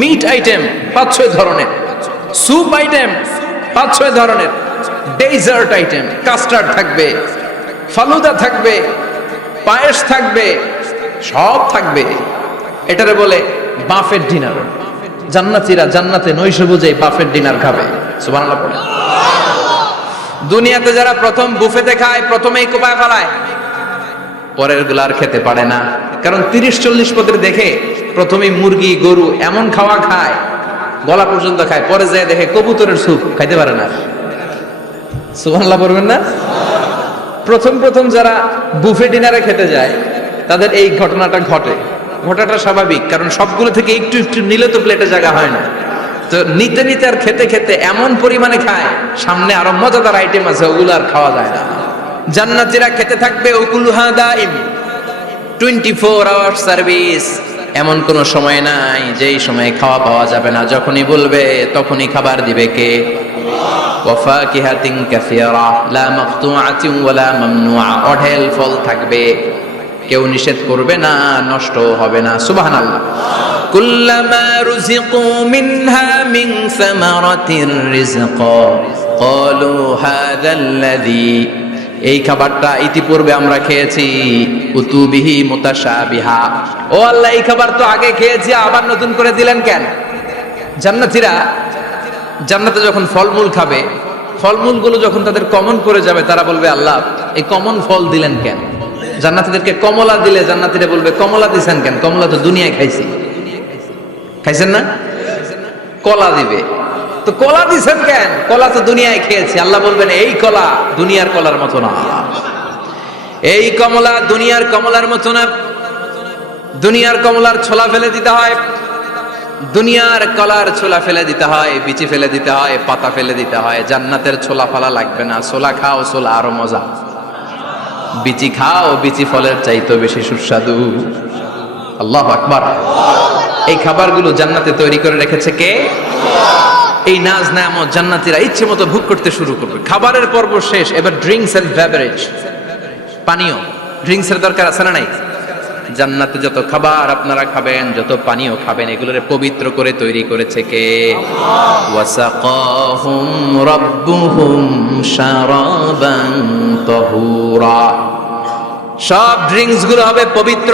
মিট আইটেম 5-6 ধরনের স্যুপ আইটেম 5-6 ধরনের ডেজার্ট আইটেম কাস্টার্ড থাকবে ফালুদা থাকবে পায়েস থাকবে সব থাকবে এটারে বলে বাফেট ডিনার জান্নাতীরা জান্নাতে নৈশভোজে বাফেট ডিনার খাবে সুবহানাল্লাহ পড়ে দুনিয়াতে যারা প্রথম বুফেতে খায় প্রথমেই কোপায় ফেলায় পরের গুলো আর খেতে পারে না কারণ 30-40 পদের দেখে প্রথমেই মুরগি গরু এমন খাওয়া খায় গলা পর্যন্ত খায় পরে যায় দেখে কবুতরের স্যুপ খাইতে পারে না সুবহানাল্লাহ পড়বেন না প্রথম যারা বুফে ডিনারে খেতে যায় তাদের এই ঘটনাটা ঘটাটা স্বাভাবিক কারণ সবগুলো থেকে একটু একটু নিলে তো প্লেটে জায়গা হয় না তো নিতে নিতে আর খেতে খেতে এমন পরিমাণে খায় সামনে আরো মজাদার আইটেম আছে ওগুলো আর খাওয়া যায় না জান্নাতীরা খেতে থাকবে উকুলুহা দাইম 24 আওয়ার সার্ভিস এমন কোন সময় নাই যেই সময় খাওয়া পাওয়া যাবে না যখনই বলবে তখনই খাবার দিবে কে ওয়াফাকিহাতিন কাসীরা লা মাকতুআতিন ওয়ালা মামনুআ অঢেল ফল থাকবে কেউ নিষেধ করবে না নষ্ট হবে না সুবহানাল্লাহ কুল্লামা রুজিকু মিনহা মিন সামারাতির রিজকা ক্বালু হাযাল্লাযী এই খাবারটা ইতিপূর্বে আমরা খেয়েছি উতুবিহি মুতাশাবিহা ও আল্লাহ এই খাবার তো আগে খেয়েছি আবার নতুন করে দিলেন কেন জান্নাতীরা জান্নাতে যখন ফলমূল খাবে ফলমূলগুলো যখন তাদের কমন করে যাবে তারা বলবে আল্লাহ এই কমন ফল দিলেন কেন জান্নাতীদেরকে কমলা দিলে জান্নাতীরা বলবে কমলা দিছেন কেন কমলা তো দুনিয়ায় খাইছি খাইছেন না কলা দিবে। তো কলা দিছেন কেন? কলা তো দুনিয়ায় খেয়েছি। আল্লাহ বলবেন এই কলা দুনিয়ার কলার মতো না, এই কমলা দুনিয়ার কমলার মতো না। দুনিয়ার কমলার ছোলা ফেলে দিতে হয়, দুনিয়ার কলার ছোলা ফেলে দিতে হয়, বিচি ফেলে দিতে হয়, পাতা ফেলে দিতে হয়। জান্নাতের ছোলা ফালা লাগবে না, ছোলা খাও, ছোলা আরো মজা। বিচি খাও, বিচি ফলের চাইতে বেশি সুস্বাদু। আল্লাহু আকবার। এই খাবারগুলো জান্নাতে তৈরি করে রেখেছে কে? এই নাজ নেয়ামত জান্নাতীরা ইচ্ছে মতো ভোগ করতে শুরু করবে। খাবারের পর্ব শেষ, এবার ড্রিঙ্কস এন্ড বেভারেজ, পানীয়। ড্রিঙ্কস এর দরকার আছে না নাই? জান্নাতে যত খাবার আপনারা খাবেন, যত পানীয় খাবেন, এগুলোরে পবিত্র করে তৈরি করেছে কে? ওয়াসাকাহুম রাব্বুহুম শারাবান তাহুরা। সব ড্রিঙ্কস গুলো হবে পবিত্র।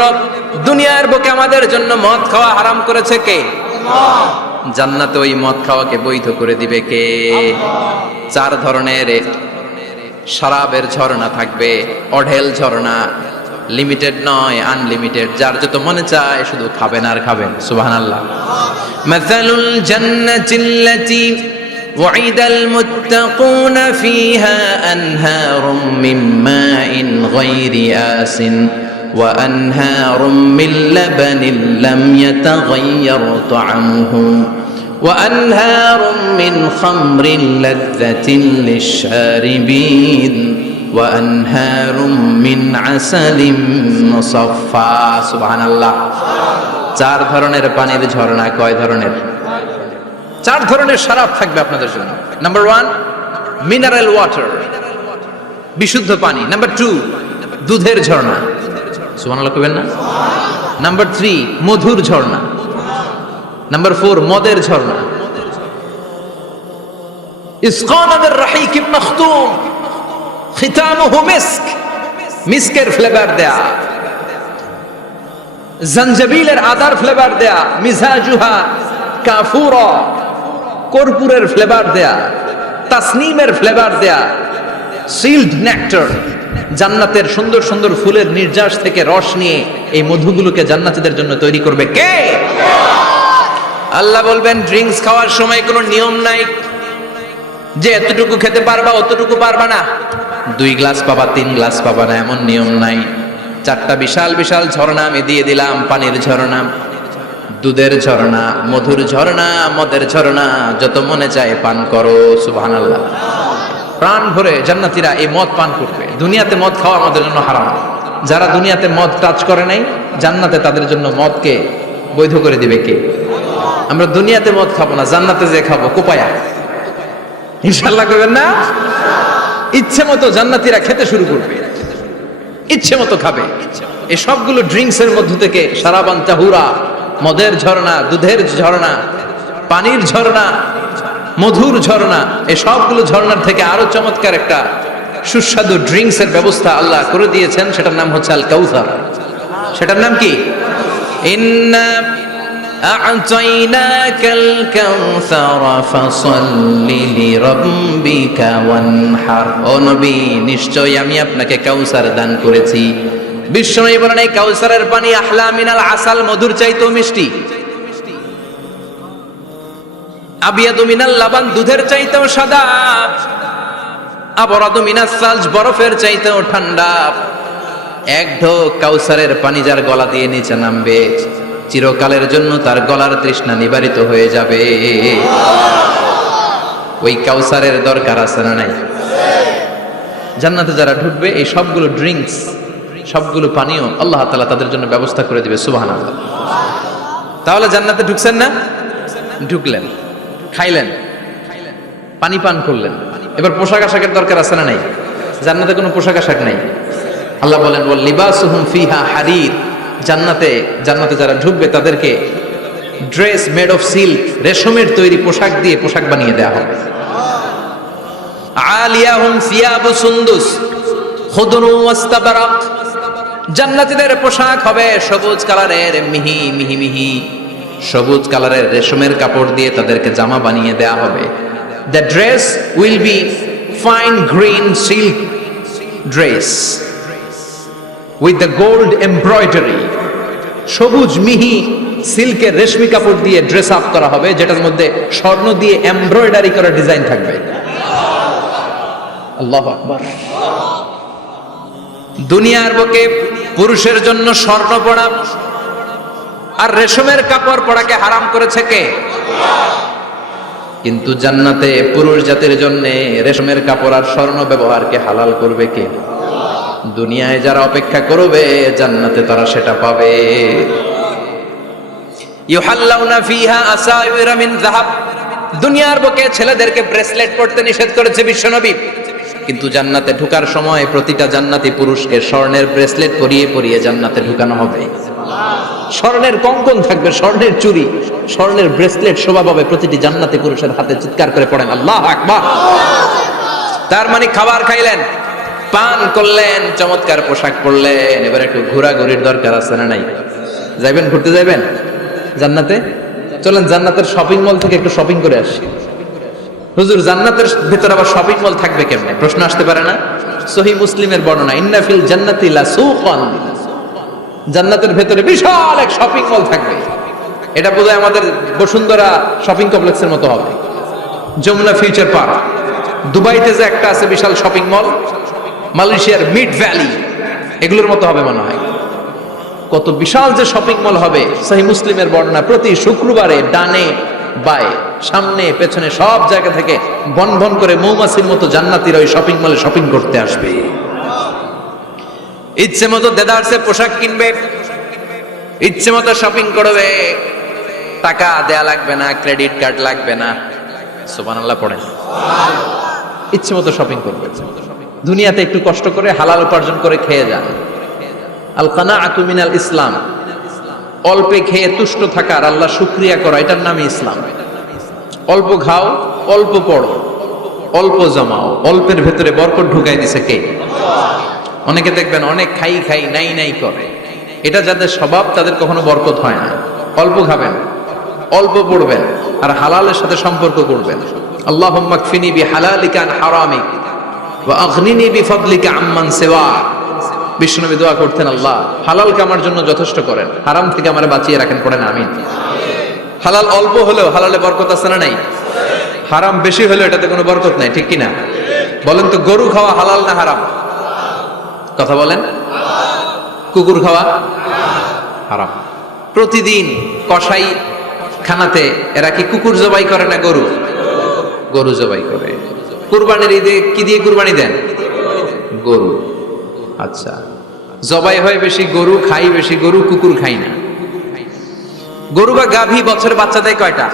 দুনিয়ার বুকে আমাদের জন্য মদ খাওয়া হারাম করেছে কে? জান্নাতে ওই মদ খাওয়াকে বৈধ করে দিবে কে? 4 ধরনের শরাবের ঝর্ণা থাকবে, অঢেল ঝর্ণা, লিমিটেড নয়, আনলিমিটেড। যার যত মনে চায় শুধু খাবেন আর খাবেন। সুবহানাল্লাহ। মাসালুল জান্নাতিল্লাতী ওয়াইদাল মুত্তাকুনা ফিহা আনহারুম মিন মাইন গায়রি আসিন ওয়া আনহারুম মিন লাবানিন লাম ইয়াতাগায়্যার তা'আমুহু ওয়া আনহারুম মিন খামরিন লাযযাতিন লিশ-শারিবিন ওয়া আনহারুম মিন আসালিম মুসাফফা। সুবহানাল্লাহ। 4 ধরনের পানির ঝর্ণা। কয় ধরনের? 4 ধরনের শরাব থাকবে আপনাদের জন্য। নাম্বার 1 মিনারেল ওয়াটার, বিশুদ্ধ পানি। নাম্বার 2 দুধের ঝর্ণা। সুবহানাল্লাহ কইবেন না? নাম্বার 3 মধুর ঝর্ণা। নাম্বার 4 মদের ঝর্ণা। ইসকানা বির রাহিকিম মাখতুম খিতামুহু মিস্ক, মিস্কের ফ্লেভার দেয়া। জঞ্জবিলের আদার ফ্লেভার দেয়া। মিজাজুহা কাফুরা, কর্পূরের ফ্লেভার দেয়া। তাসনিমের ফ্লেভার দেয়া। সিল্ড নেক্টার, জান্নাতের সুন্দর সুন্দর ফুলের নির্যাস থেকে রস নিয়ে এই মধুগুলোকে জান্নাতীদের জন্য তৈরি করবে কে? আল্লাহ বলবেন ড্রিঙ্কস খাওয়ার সময় কোনো নিয়ম নাই যে এতটুকু খেতে পারবা অতটুকু পারবা না, 2 গ্লাস পাবা 3 গ্লাস পাবা না, এমন নিয়ম নাই। 4টা বিশাল বিশাল ঝর্ণা আমি দিয়ে দিলাম। পানির ঝর্ণা, দুধের ঝর্ণা, মধুর ঝর্ণা, মদের ঝর্ণা। যত মনে চায় পান করো। সুবহানাল্লাহ। প্রাণ ভরে জান্নাতীরা এই মদ পান করবে। দুনিয়াতে মদ খাওয়া আমাদের জন্য হারাম। যারা দুনিয়াতে মদ টাচ করে নাই, জান্নাতে তাদের জন্য মদকে বৈধ করে দিবে কে? আমরা দুনিয়াতে মদ খাবো না, জান্নাতে যে খাবো কোপায়া। ইনশাআল্লাহ করবেন না? ইচ্ছে মতো জান্নাতীরা খেতে শুরু করবে, ইচ্ছে মতো খাবে। এই সবগুলো ড্রিঙ্কস এর মধ্য থেকে শারাবান তাহুরা, মদের ঝর্ণা, দুধের ঝর্ণা, পানির ঝর্ণা, মধুর ঝর্ণা, এই সবগুলো ঝর্ণার থেকে আরো চমৎকার একটা সুস্বাদু ড্রিঙ্কস এর ব্যবস্থা আল্লাহ করে দিয়েছেন। সেটার নাম হচ্ছে আল কাউসার। সেটার নাম কি? ইন্না আ'তাইনাকাল কাউসার ফাসাল্লি লিরাব্বিকা ওয়ানহার। ও নবী, নিশ্চয়ই আমি আপনাকে কাউসার দান করেছি। বিশ্বনবী বলেন এই কাউসারের পানি আহলা মিনাল আসাল, মধুর চাইতেও মিষ্টি। আবিয়াদু মিনাল লাবান, দুধের চাইতেও সাদা। আবরাদু মিনাস সালজ, বরফের চাইতেও ঠান্ডা। এক ঢোক কাউসারের পানি যার গলা দিয়ে নিচে নামবে, চিরকালের জন্য তার গলার তৃষ্ণা নিবারিত হয়ে যাবে। ওই কাউসারের দরকার আছে না নাই? জান্নাতে যারা ঢুকবে এই সবগুলো ড্রিঙ্কস, সবগুলো পানীয় আল্লাহ তাআলা তাদের জন্য ব্যবস্থা করে দিবে। সুবহানাল্লাহ। তাহলে জান্নাতে ঢুকছেন না? ঢুকলেন, খাইলেন, পানি পান করলেন। এবার পোশাক আশাকের দরকার আছে না নাই? জান্নাতে কোনো পোশাক আশাক নাই। আল্লাহ বলেন ওয়াল লিবাসুহুম ফিহা হারির। জান্নাতে যারা ঢুকবে তাদেরকে ড্রেস মেড অফ সিল্ক, রেশমের তৈরি পোশাক দিয়ে পোশাক বানিয়ে দেওয়া হবে। আলিয়াহুম সিয়াবু সুন্দুস খুদরু ওয়াস্তাবরাক। জান্নাতীদের পোশাক হবে সবুজ কালারের, মিহি মিহি মিহি সবুজ কালারের রেশমের কাপড় দিয়ে তাদেরকে জামা বানিয়ে দেওয়া হবে। The dress will be fine green silk dress with the gold embroidery. সবুজ মিহি সিল্কের রেশমি কাপড় দিয়ে ড্রেস আপ করা হবে, যেটার মধ্যে স্বর্ণ দিয়ে এমব্রয়ডারি করা ডিজাইন থাকবে। আল্লাহু আকবার। দুনিয়ার বুকে পুরুষের জন্য স্বর্ণ পরা আর রেশমের কাপড় পরাকে হারাম করেছে কে? কিন্তু জান্নাতে পুরুষ জাতির জন্য রেশমের কাপড় আর স্বর্ণ ব্যবহারকে হালাল করবে কে? দুনিয়ায় যারা অপেক্ষা করবে জান্নাতে তারা সেটা পাবে। ইউহাল্লাউনা ফিহা আসাইরা মিন যাহাব। দুনিয়ার বুকে ছেলেদেরকে ব্রেসলেট পরতে নিষেধ করেছে বিশ্বনবী, কিন্তু জান্নাতে ঢোকার সময় প্রতিটা জান্নাতি পুরুষকে স্বর্ণের ব্রেসলেট পরিয়ে পরিয়ে জান্নাতে ঢুকানো হবে। স্বর্ণের কঙ্কন থাকবে, স্বর্ণের চুড়ি, স্বর্ণের ব্রেসলেট শোভা পাবে প্রতিটি জান্নাতি পুরুষের হাতে। চিৎকার করে পড়েন আল্লাহু আকবার। তার মানে খাবার খাইলেন, পান করলেন, চমৎকার পোশাক পরলেন, এবার একটু ঘোরাঘুরির দরকার আছে না নাই? যাইবেন, ঘুরতে যাইবেন জান্নাতে? চলেন জান্নাতের শপিং মল থেকে একটু শপিং করে আসি। হুজুর জান্নাতের ভিতরে আবার শপিং মল থাকবে কেমনে? প্রশ্ন আসতে পারে না? সহিহ মুসলিমের বর্ণনা, ইন্না ফিল জান্নাতি লাসুকান। জান্নাতের ভেতরে বিশাল এক শপিং মল থাকবে। এটা বোধহয় আমাদের বসুন্ধরা শপিং কমপ্লেক্সের মতো হবে, যমুনা ফিউচার পার্ক। দুবাইতে যে একটা আছে বিশাল শপিং মল, মালয়েশিয়ার মিড ভ্যালি, এগুলোর মতো হবে মনে হয়। কত বিশাল যে শপিং মল হবে। সহিহ মুসলিমের বর্ণনা, প্রতি শুক্রবারে ডানে বায়ে সামনে পেছনে সব জায়গা থেকে বন বন করে মৌমাছির মতো জান্নাতীরা ওই শপিং মলে শপিং করতে আসবে। ইচ্ছে মতো দেদারসে পোশাক কিনবে, ইচ্ছে মতো শপিং করবে, টাকা দেয়া লাগবে না, ক্রেডিট কার্ড লাগবে না। সুবহানাল্লাহ পড়েন। ইচ্ছে মতো শপিং করবে। দুনিয়াতে একটু কষ্ট করে হালাল উপার্জন করে খেয়ে যান। আল কানাআতু মিনাল ইসলাম। অল্পে খেয়ে তুষ্ট থাকার, আল্লাহ শুকরিয়া করা, এটার নামই ইসলাম। অল্প খাও, অল্প পড়ো, অল্প জমাও, অল্পের ভেতরে বরকত ঢুকাই দিছে কে? অনেকে দেখবেন অনেক খাই খাই নাই নাই করে, এটা যাদের স্বভাব তাদের কখনো বরকত হয় না। অল্প খাবেন, অল্প পড়বেন, আর হালালের সাথে সম্পর্ক করবেন। আল্লাহুম্মা কফিনি বিহালালিকা আন হারামিক ওয়া আগনিনি বিফাদলিকা আম্মান সিওয়াক। বিশ্বনবী দোয়া করতেন, আল্লাহ হালালকে আমার জন্য যথেষ্ট করেন, হারাম থেকে আমারে বাঁচিয়ে রাখেন। পড়েন আমিন। হালাল অল্প হলেও হালালে বরকত আছে না নাই? হারাম বেশি হলেও এটাতে কোনো বরকত নাই, ঠিক কিনা? বলেন তো, গরু খাওয়া হালাল না হারাম? কথা বলেন। কুকুর খাওয়া হারাম। প্রতিদিন কসাই খানাতে এরা কি কুকুর জবাই করে না গরু? গরু জবাই করে। কুরবানির ঈদে কি দিয়ে কুরবানি দেন? গরু। আচ্ছা, জবাই হয় বেশি গরু, খাই বেশি গরু, কুকুর খাই না। গরু বা গাভী বছরে বাচ্চা দেয় কয়টা?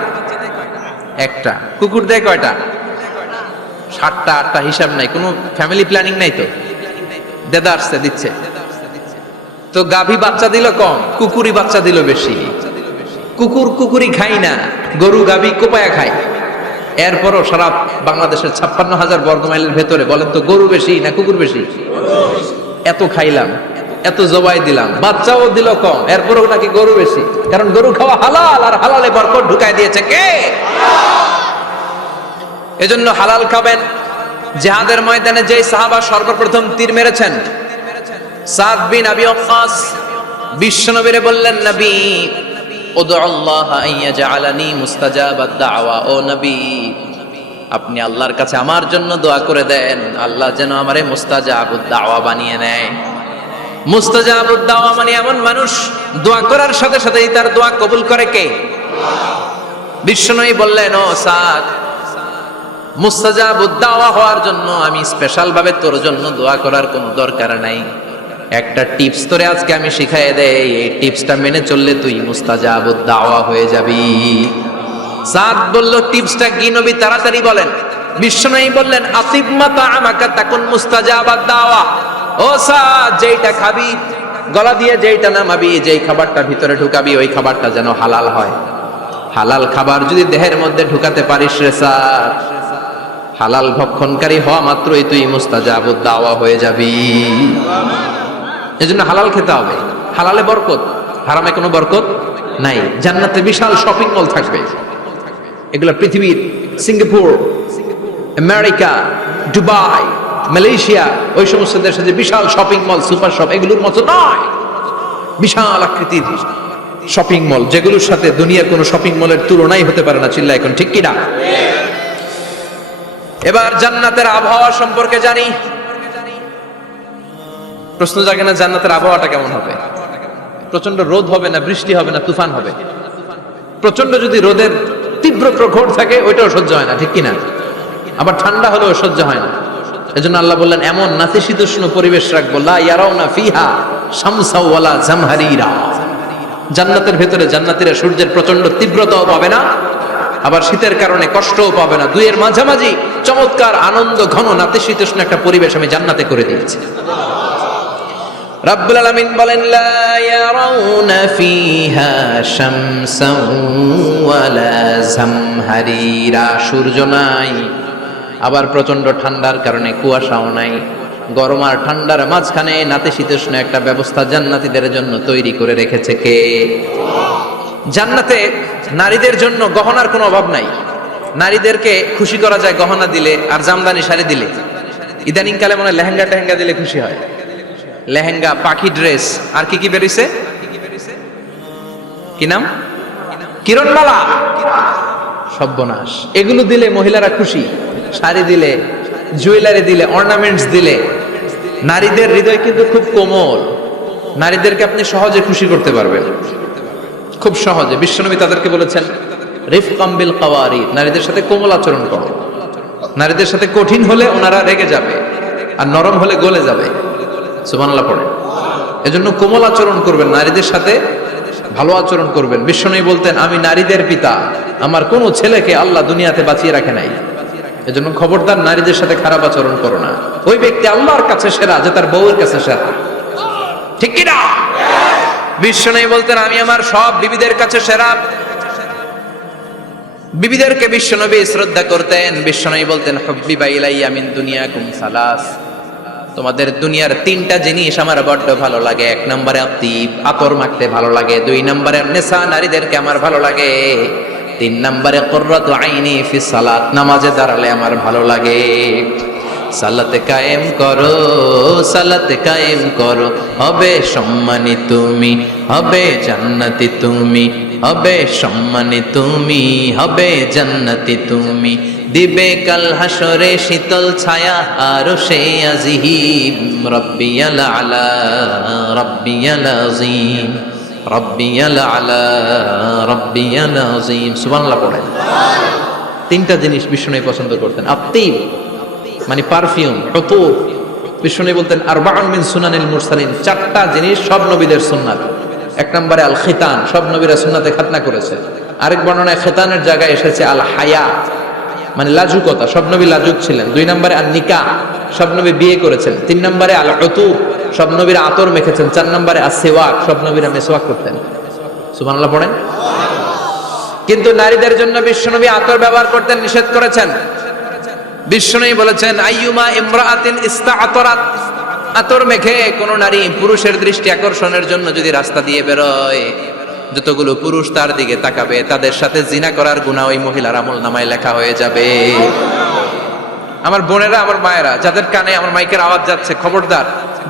একটা। কুকুর দেয় কয়টা? 7টা 8টা, হিসাব নাই, কোনো ফ্যামিলি প্ল্যানিং নাই তো, দেদা আসছে দিচ্ছে। তো গাভী বাচ্চা দিল কম, কুকুরই বাচ্চা দিল বেশি। কুকুর কুকুরই খাই না, গরু গাভী কোপায়া খায়। এরপরও সারা বাংলাদেশের 56,000 বর্গমাইলের ভেতরে বলেন তো, গরু বেশি না কুকুর বেশি? এত খাইলাম, এত জবাই দিলাম, বাচ্চাও দিল কম, এরপরও নাকি গরু বেশি। কারণ গরু খাওয়া হালাল, আর হালালে বরকত ঢুকাই দিয়েছে কে? এজন্য হালাল খাবেন। জিহাদের ময়দানে যে সাহাবা সর্বপ্রথম তীর মেরেছেন, সাদ বিন আবি ওয়াক্কাস, বিশ্বনবীরে বললেন, নবী উদু আল্লাহ আইয়াজআলানি মুস্তাজাবাদ দাওয়া। ও নবী, আপনি আল্লাহর কাছে আমার জন্য দোয়া করে দেন, আল্লাহ যেন আমারে মুস্তাজাবুদ দাওয়া বানিয়ে নেয়। মুস্তাজাবুদ দাওয়া মানে এমন মানুষ, দোয়া করার সাথে সাথেই তার দোয়া কবুল করে কে? বিশ্বনবী বললেন, ও সাদ, মুস্তাজাবুদ দাওয়া হওয়ার জন্য আমি স্পেশাল ভাবে তোর জন্য দোয়া করার কোনো দরকার নাই। একটা টিপস তোরে আজকে আমি শিখাই দেই, এই টিপসটা মেনে চললে তুই মুস্তাজাবুদ দাওয়া হয়ে যাবি। সাদ বলল, টিপসটা কি নবী? তাড়াতাড়ি বলেন। বিশ্বনবী বললেন, আসিব মাতা আমাকা তাকুন মুস্তাজাবাদ দাওয়া। ও সাদ, যেইটা খাবি, গলা দিয়ে যেইটা নামাবি, যেই খাবারটা ভিতরে ঢুকাবি, ওই খাবারটা যেন হালাল হয়। হালাল খাবার যদি দেহের মধ্যে ঢুকাতে পারিস রে সাদ, হালাল ভক্ষণকারী হওয়া মাত্রই তুই মুস্তাজাবুদ দাওয়া হয়ে যাবি। এজন্য হালাল খেতে হবে, হালালে বরকত, হারামে কোনো বরকত নাই। জান্নাতে বিশাল শপিং মল থাকবে, এগুলো পৃথিবীর সিঙ্গাপুর, আমেরিকা, দুবাই, মালয়েশিয়া, ওই সমস্ত দেশে যে বিশাল শপিং মল, সুপার শপ, এগুলোর মতো নয়, বিশাল আকৃতির। শপিং মল, যেগুলোর সাথে দুনিয়ার কোনো শপিং মলের তুলনাই হতে পারে না। চিল্লা এখন ঠিক কিনা? এবার জান্নাতের আবহাওয়া সম্পর্কে জানি। প্রশ্ন জাগে না জান্নাতের আবহাওয়াটা কেমন হবে? প্রচন্ড রোদ হবে না বৃষ্টি হবে না তুফান হবে? প্রচন্ড যদি রোদের তীব্র প্রখর থাকে ওইটাও সহ্য হয় না, ঠিক কিনা? আবার ঠান্ডা হলেও সহ্য হয় না। এজন্য আল্লাহ বললেন এমন নাতিশীতোষ্ণ পরিবেশ রাখবো, লা ইয়ারাউনা ফিহা শামসা ওয়ালা জামহারিরা। জান্নাতের ভেতরে জান্নাতীরা সূর্যের প্রচন্ড তীব্রতাও পাবে না, আবার শীতের কারণে কষ্টও পাবে না। দুইয়ের মাঝামাঝি চমৎকার আনন্দ ঘন নাতিশীতোষ্ণ একটা পরিবেশ আমি জান্নাতে করে দিয়েছি। রাব্বুল আলামিন বলেন লা ইয়ারাউনা ফিহা শামসান ওয়ালা জামহারিরা। সূর্য নাই, আবার প্রচন্ড ঠান্ডার কারণে কুয়াশাও নাই। গরম আর ঠান্ডার মাঝখানে নাতিশীতোষ্ণ একটা ব্যবস্থা জান্নাতীদের জন্য তৈরি করে রেখেছে কে? জান্নাতে নারীদের জন্য গহনার কোনো অভাব নাই। নারীদেরকে খুশি করা যায় গহনা দিলে আর জামদানি শাড়ি দিলে। ইদানিং কালে মনে হয় লেহেঙ্গা টেহেঙ্গা দিলে খুশি হয়। লেহেঙ্গা, পাখি ড্রেস, আর কি কি বেরিয়েছে? কি নাম? কিরণমালা, সর্বনাশ। এগুলো দিলে মহিলারা খুশি। শাড়ি দিলে, জুয়েলারি দিলে, অর্নামেন্টস দিলে। নারীদের হৃদয় কিন্তু খুব কোমল। নারীদেরকে আপনি সহজে খুশি করতে পারবেন, খুব সহজে। বিশ্বনবী তাদেরকে বলেছেন রিফকাম বিল কাওয়ারিদ, নারীদের সাথে কোমল আচরণ করো। নারীদের সাথে কঠিন হলে ওনারা রেগে যাবে, আর নরম হলে গলে যাবে। সুবহানাল্লাহ পড়ে। এজন্য কোমল আচরণ করবেন, নারীদের সাথে ভালো আচরণ করবেন। বিশ্বনবী বলতেন আমি নারীদের পিতা, আমার কোনো ছেলেকে আল্লাহ দুনিয়াতে বাঁচিয়ে রাখে নাই। এজন্য খবরদার নারীদের সাথে খারাপ আচরণ করো না। ওই ব্যক্তি আল্লাহর কাছে সেরা যে তার বউয়ের কাছে সেরা, ঠিক কি না? বিশ্বনবী বলতেন আমি আমার সব বিবিদের কাছে সেরা। বিবিদেরকে বিশ্বনবী শ্রদ্ধা করতেন। বিশ্বনবী বলতেন হুব্বিবা ইলাইয়া মিন দুনিয়াকুম সালাস, তোমাদের দুনিয়ার তিনটা জিনিস আমার বড্ড ভালো লাগে। এক নম্বরে আতিব, আতর মাখতে ভালো লাগে। দুই নম্বরে নেশা, নারীদেরকে আমার ভালো লাগে। তিন নম্বরে কুররাতু আইনি ফি সালাত, নামাজে দাঁড়ালে আমার ভালো লাগে। সালাতে কায়েম করো, সালাতে কায়েম করো, হবে সম্মানী তুমি, হবে জান্নাতি তুমি, হবে সম্মানী তুমি, হবে জান্নাতি তুমি। দিবে কাল হাসরে শীতল ছায়া আরশে আজিম। রব্বিয়াল আলা, রব্বিয়াল আযীম, রব্বিয়াল আলা, রব্বিয়াল আযীম। সুবহানাল্লাহ পড়ে। তিনটা জিনিস বিষ্ণু পছন্দ করতেন। আতিব মানে পারফিউম, হুতুব। বিষ্ণু বলতেন আরবাউন মিন সুনানিল মুরসালিন, চারটা জিনিস সব নবীদের সুন্নাত। এক নম্বরে আল খিতান, সব নবীরা সুন্নাতে খাতনা করেছে। আরেক বর্ণনায় খিতানের জায়গায় এসেছে আল হায়া, মানে লাজুকতা, সব নবী লাজুক ছিলেন। দুই নম্বরে আল নিকাহ, সব নবী বিয়ে করেছেন। তিন নম্বরে আল উতুব, সব নবীরা আতর মেখেছেন। চার নম্বরে আস সিওয়াক, সব নবীরা মিসওয়াক করতেন। সুবহানাল্লাহ পড়েন। কিন্তু নারীদের জন্য বিশ্বনবী আতর ব্যবহার করতে নিষেধ করেছেন। বিশ্বনবী বলেছেন আইয়ুমা ইমরাআতিন ইস্তাআতারাত, আতর মেখে কোন নারী পুরুষের দৃষ্টি আকর্ষণের জন্য যদি রাস্তা দিয়ে বেরোয়, যতগুলো পুরুষ তার দিকে তাকাবে তাদের সাথে জিনা করার গুনাহ ওই মহিলার আমলনামায় লেখা হয়ে যাবে। আমার বোনেরা, আমার মায়েরা, যাদের কানে আমার মাইকের আওয়াজ যাচ্ছে, খবরদার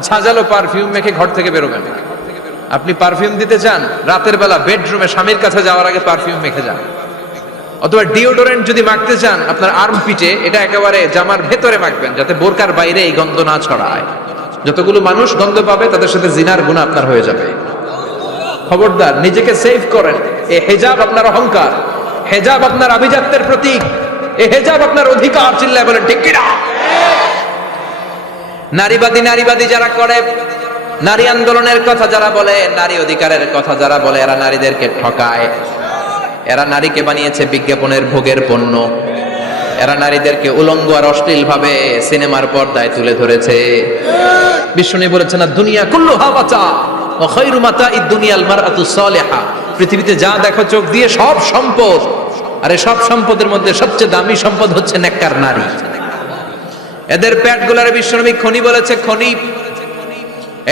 ঝাঁঝালো পারফিউম মেখে ঘর থেকে বেরোবেন না। আপনি পারফিউম দিতে চান, রাতের বেলা বেডরুমে স্বামীর কাছে যাওয়ার আগে পারফিউম মেখে যান। অথবা ডিওডোরেন্ট যদি মাখতে চান আপনার আর্ম পিটে, এটা একেবারে জামার ভেতরে মাখবেন যাতে বোরকার বাইরে এই গন্ধ না ছড়ায়। যতগুলো মানুষ গন্ধ পাবে তাদের সাথে জিনার গুনাহ আপনার হয়ে যাবে। খবরদার নিজেকে সেভ করেন। এই হিজাব আপনার অহংকার, হিজাব আপনার আভিজাত্যের প্রতীক, এই হিজাব আপনার অধিকার। চিল্লায় বলেন ঠিক কি না? নারীবাদী নারীবাদী যারা করে, নারী আন্দোলনের কথা যারা বলে, নারী অধিকারের কথা যারা বলে, এরা নারীদেরকে ঠকায়। এরা নারীকে বানিয়েছে বিজ্ঞাপনের ভোগের পণ্য। এরা নারীদেরকে উলঙ্গ আর অশ্লীল ভাবে সিনেমার পর্দায় তুলে ধরেছে। বিষ্ণু বলেছেন না দুনিয়া কুল্লুহা মাতা ওয়া খায়রু মাতা'id দুনিয়াল মারআতুস সালিহা, পৃথিবীতে যা দেখো চোখ দিয়ে সব সম্পদ, আর এই সব সম্পদের মধ্যে সবচেয়ে দামি সম্পদ হচ্ছে নেককার নারী। এদের পেটগুলারে বিশ্বনবী খনি বলেছে, খনি।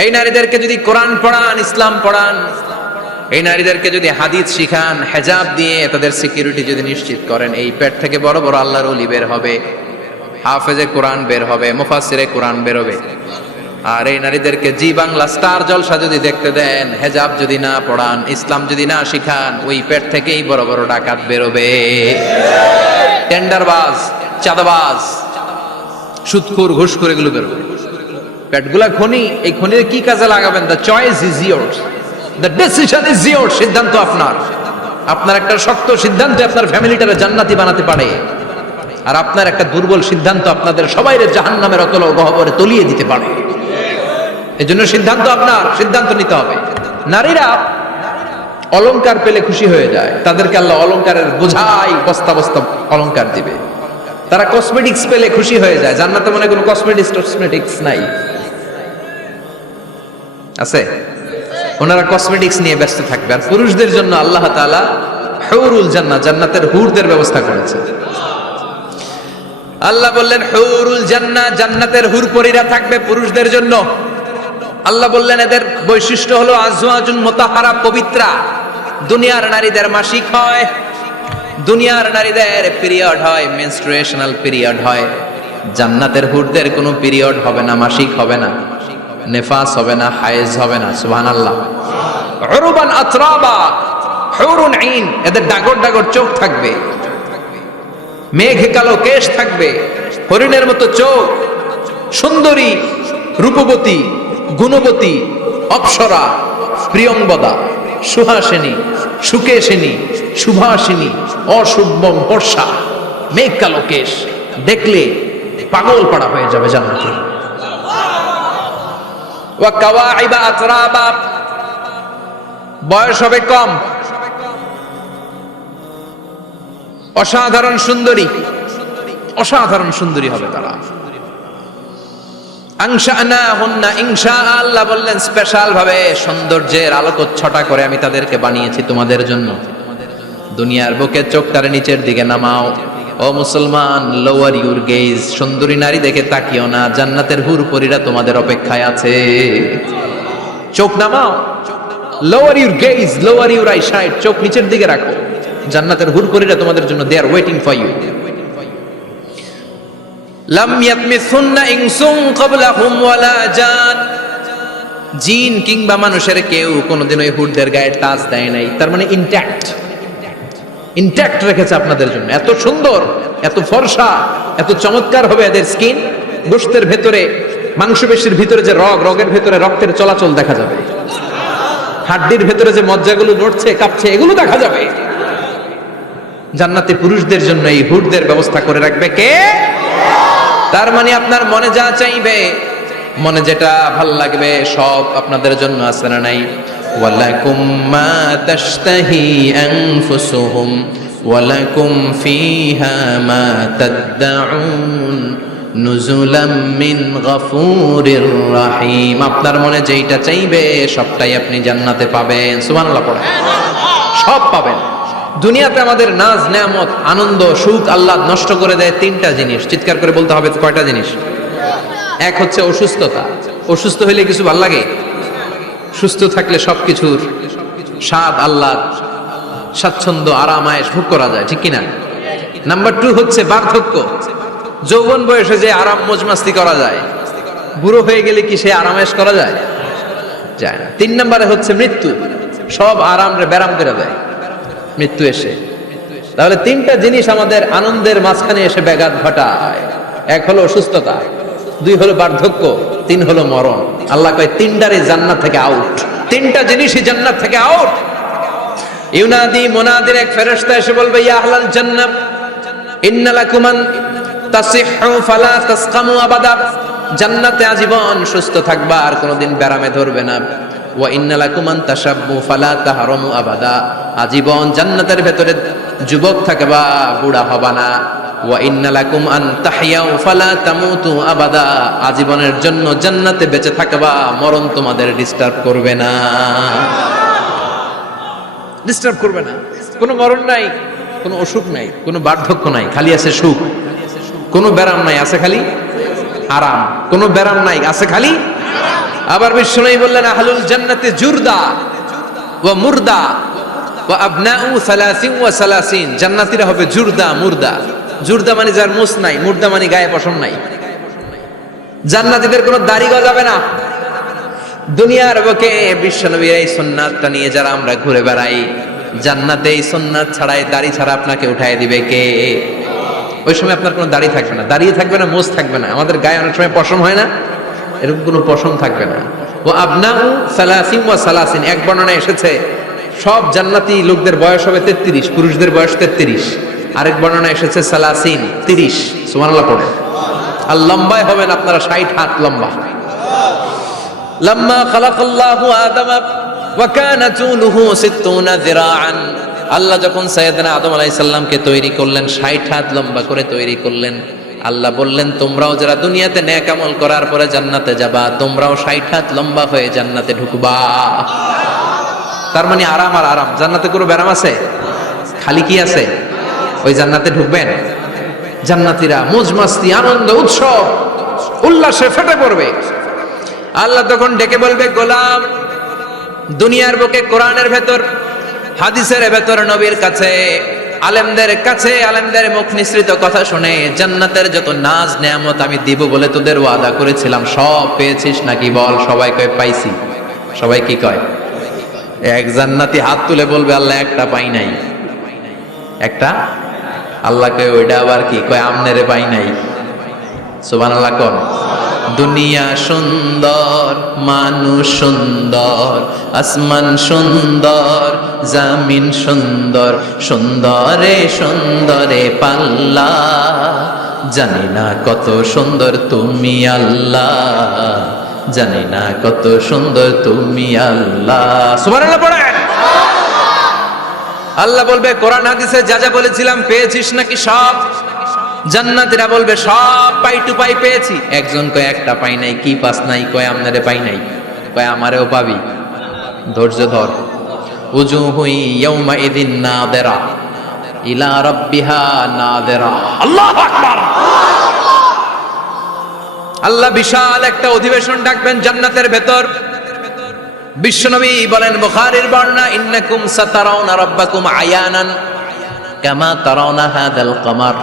এই নারীদেরকে যদি কোরআন পড়ান, ইসলাম পড়ান, এই নারীদেরকে যদি হাদিস শিখান, হেজাব দিয়ে তাদের সিকিউরিটি যদি নিশ্চিত করেন, এই পেট থেকে বড় বড় আল্লাহর ওলি বের হবে, হাফেজে কোরআন বের হবে, মুফাসসিরে কোরআন বের হবে। আর এই নারীদেরকে জি বাংলা স্টার জলসা যদি দেখতে দেন, হেজাব যদি না পড়ান, ইসলাম যদি না শিখান, ওই পেট থেকেই বড় বড় ডাকাত বেরোবে, টেন্ডারবাজ, চাঁদাবাজ, সুদখোর, ঘুষখোর, এগুলো বেরোবে। পেটগুলা খনি, এই খনির কি কাজে লাগাবেন? The choice is years, the decision is years. সিদ্ধান্ত আপনার। আপনার একটা শক্ত সিদ্ধান্ত আপনার ফ্যামিলিটারে জান্নাতি বানাতে পারে, আর আপনার একটা দুর্বল সিদ্ধান্ত আপনাদের সবাইরে জাহান্নামের অতল গহ্বরে তলিয়ে দিতে পারে। এজন্য সিদ্ধান্ত আপনার, সিদ্ধান্ত নিতে হবে। নারীরা অলংকার পেলে খুশি হয়ে যায়, তাদেরকে আল্লাহ অলংকারের বোঝাই বস্তা বস্তা অলংকার দিবে। তারা কসমেটিক্স পেলে খুশি হয়ে যায়। জান্নাতে মনে কোনো কসমেটিক্স নাই, আছে? ওনারা কসমেটিক্স নিয়ে ব্যস্ত থাকবে। আর পুরুষদের জন্য আল্লাহ তাআলা হুরুল জান্নাহ, জান্নাতের হুরদের ব্যবস্থা করেছে। আল্লাহ বললেন হুরুল জান্নাহ, জান্নাতের হুর পরীরা থাকবে পুরুষদের জন্য। আল্লাহ বললেন এদের বৈশিষ্ট্য হলো আজওয়াজুন মুতাহহারা, পবিত্রা। দুনিয়ার নারীদের মাসিক হয়, দুনিয়ার নারীদের পিরিয়ড হয়, মেনস্ট্রুয়েশনাল পিরিয়ড হয়। জান্নাতের হুরদের কোনো পিরিয়ড হবে না, মাসিক হবে না, নেফাস হবে না, হায়েজ হবে না। সুবহানাল্লাহ। উরবান আতরাবা, হুরুন আইন, এদের ডাগর ডাগর চোখ থাকবে, মেঘে কালো কেশ থাকবে, হরিণের মতো চোখ, সুন্দরী, রূপবতী, গুণবতী, অপ্সরা, প্রিয়ংবদা, সুহাসিনী, সুকেশিনী, সুভাষিনী, অশুভম বর্ষা, মেঘ কালো কেশ, দেখলে পাগল পাড়া হয়ে যাবে জান্নাতে। ওয়া কাওয়াইবা আতরাবা, বয়স হবে কম, অসাধারণ সুন্দরী, অসাধারণ সুন্দরী হবে তারা। আনশানাহুন্না ইনশা, আল্লাহ বললেন স্পেশাল ভাবে সৌন্দর্যের আলোকচ্ছটা করে আমি তাদেরকে বানিয়েছি তোমাদের জন্য। দুনিয়ার বুকে চোখটারে নিচের দিকে নামাও। ও মুসলমান, লোয়ার ইউর গেজ, সুন্দরী নারী দেখে তাকিও না, জান্নাতের হুর পরীরা তোমাদের অপেক্ষায় আছে। চোখ নামাও, lower your gauge, lower your I side, চোখ নিচের দিকে রাখো। জান্নাতের হুর পরীরা তোমাদের জন্য, দে আর ওয়েটিং ফর ইউ। লাম ইয়াতমিসুন্না ইনসুন ক্বাবলাহুম ওয়ালা জান, জিন কিংবা মানুষের কেউ কোনোদিন ওই হুরদের গায়ে টাচ দেয় নাই। তার মানে ইনট্যাক্ট, ইনট্যাক্ট রেখেছে আপনাদের জন্য। এত সুন্দর, এত ফর্সা, এত চমৎকার হবে এদের স্কিন। গোশতের ভেতরে, মাংসপেশির ভিতরে যে রগ, রগের ভেতরে রক্তের চলাচল দেখা যাবে, হাড্ডির ভেতরে যে মজ্জাগুলো নড়ছে কাঁপছে, এগুলো দেখা যাবে। জান্নাতে পুরুষদের জন্য এই হুরদের ব্যবস্থা করে রাখবে কে? তার মানে আপনার মনে যা চাইবে, মনে যেটা ভাল লাগবে, সব আপনাদের জন্য আছে না নাই? ওয়ালাকুম মা তাশতাহি আনফুসুহুম ওয়ালাকুম ফিহা মা তাদউন নুজুলাম মিন গফুরির রহিম। আপনার মনে যেইটা চাইবে সবটাই আপনি জান্নাতে পাবেন। সুবহানাল্লাহ পড়েন। সব পাবেন। দুনিয়াতে আমাদের নাজ, নেয়ামত, আনন্দ, সুখ আল্লাহ নষ্ট করে দেয় তিনটা জিনিস। চিৎকার করে বলতে হবে কয়টা জিনিস? এক হচ্ছে অসুস্থতা। অসুস্থ হইলে কিছু ভাল লাগে? সুস্থ থাকলে সবকিছুর স্বাদ, আল্লাহ, স্বাচ্ছন্দ্য, আরাম, আয়েশ ভোগ করা যায়, ঠিক কিনা? নাম্বার 2 হচ্ছে বার্ধক্য। যৌবন বয়সে যে আরাম মজমাস্তি করা যায়, বুড়ো হয়ে গেলে কি সে আরাম আয়েশ করা যায়? যায় না। 3 নম্বরে হচ্ছে মৃত্যু। সব আরাম রে ব্যারাম করে দেয় মৃত্যু এসে। তাহলে 3টা জিনিস আমাদের আনন্দের মাঝখানে এসে ব্যাঘাত ঘটায়। 1 হলো অসুস্থতা, 2 হলো বার্ধক্য, 3 হলো মরণ। আল্লাহ কয় 3টারই জান্নাত থেকে আউট। 3টা জিনিসই জান্নাত থেকে আউট। ইউনাদি মুনাদির এক ফেরেশতা এসে বলবে, ইয়া আহলাল জান্নাহ ইন্না লাকুম আন তাসিহু ফালা তাসকামু আবাদা। জান্নাতে আজীবন সুস্থ থাকবা, আর কোনোদিন ব্যারামে ধরবে না। ওয়া ইন্না লাকুম আন তাশাব্বু ফালা তাহরামু আবাদা। আজীবন জান্নাতের ভেতরে যুবক থাকবা, বুড়া হবা না। ওয়া ইন্না লাকুম আন তাহইয়াউ ফালা তামুতু আবাদা। আজীবনের জন্য জান্নাতে বেঁচে থাকবা, মরণ তোমাদের ডিস্টার্ব করবে না, ডিস্টার্ব করবে না। কোনো মরণ নাই, কোনো অসুখ নাই, কোনো বার্ধক্য নাই, খালি আছে সুখ। কোনো ব্যারাম নাই, আছে খালি আরাম। কোনো ব্যারাম নাই, আছে খালি। আবার বিশ্বনবী বললেন, আহলুল জান্নাতে জুরদা ওয়া মুরদা ওয়া আবনাউ 30 ওয়া 30। জান্নাতীরা হবে জুরদা, মুরদা। জুরদা মানে যার মুছ নাই, মুরদা মানে গায়ে পশম নাই। জান্নাতীদের কোনো দাড়ি গজাবে না। দুনিয়ার বুকে বিশ্বনবীর এই সুন্নাতটা নিয়ে যারা আমরা ঘুরে বেড়াই, জান্নাতে এই সুন্নাত ছাড়াই দাড়ি ছাড়া আপনাকে উঠায় দিবে কে? ওই সময় আপনার কোনো দাড়ি থাকবে না, দাঁড়িয়ে থাকবে না, মোজ থাকবে না। আমাদের গায়ে অনেক সময় পশম হয় না, এরকম কোনো পশম থাকবে না। ও আবনাউ সালাসিন ওয়া সালাসিন, এক বর্ণনায় এসেছে সব জান্নাতি লোকদের বয়স হবে 33, পুরুষদের বয়স 33। আরেক বর্ণনায় এসেছে সালাসিন, 30। সুবহানাল্লাহ পড়ে। আর লম্বায় হবেন আপনারা 60 হাত লম্বা। লাম্মা খালাকাল্লাহু আদামা ওয়া কানা তুলুহু 60 যিরাআন, আল্লাহ যখন সাইয়েদনা আদম আলাইহিস সালামকে তৈরি করলেন, 60 হাত লম্বা করে তৈরি করলেন। আল্লাহ বললেন তোমরাও যারা দুনিয়াতে নেক আমল করার পরে জান্নাতে যাবা, তোমরাও 60 হাত লম্বা হয়ে জান্নাতে ঢুকবা। তার মানে আরাম আর আরাম। জান্নাতে কোনো ব্যারাম আছে? খালি কি আছে? ওই জান্নাতে ঢুকবেন, জান্নাতীরা মौज মাস্তি আনন্দ উৎসব উল্লাসে ফেটে পড়বে। আল্লাহ তখন ডেকে বলবে, গোলাম দুনিয়ার বুকে কোরআনের ভেতর, হাদিসের ভেতর, নবীর কাছে, আলেমদের কাছে, আলেমদের মুখ নিঃসৃত কথা শুনে জান্নাতের যত নাজ নেয়ামত আমি দিব বলে তোদের ওয়াদা করেছিলাম সব পেয়েছিস নাকি বল? সবাই কয় পাইছি। সবাই কি কয়? এক জান্নাতি হাত তুলে বলবে আল্লাহ একটা পাই নাই। একটা? আল্লাহ কয় ওইটা আবার কি? কয় আমনেরে পাই নাই। সুবহানাল্লাহ কোন? দুনিয়া সুন্দর, মানুষ সুন্দর, আসমান সুন্দর, জামিন সুন্দর, সুন্দরে সুন্দরে পাল্লা, জানি না কত সুন্দর তুমি আল্লাহ, জানি না কত সুন্দর তুমি আল্লাহ। সুবহানাল্লাহ পড়েন। আল্লাহ বলবে কোরআন হাদিসে যা যা বলেছিলাম পেয়েছিস নাকি সব? জান্নাতীরা বলবে সব পাই টু পাই পেয়েছি। একজন কয় একটা পাই নাই। কি পাস নাই? কয় আমনারে পাই নাই। কয় আমারেও পাবি, ধৈর্য ধর। উজুহুই ইয়াউমা ইদিন নাদিরা ইলা রাব্বিহা নাদিরা। আল্লাহু আকবার। আল্লাহ বিশাল একটা অধিবেশন ডাকবেন জান্নাতের ভেতর। বিশ্বনবী বলেন বুখারীর বর্ণনা, ইন্নাকুম সাতারাউনা রাব্বাকুম আয়ানান কামা তারাউনা হাদাল কমার।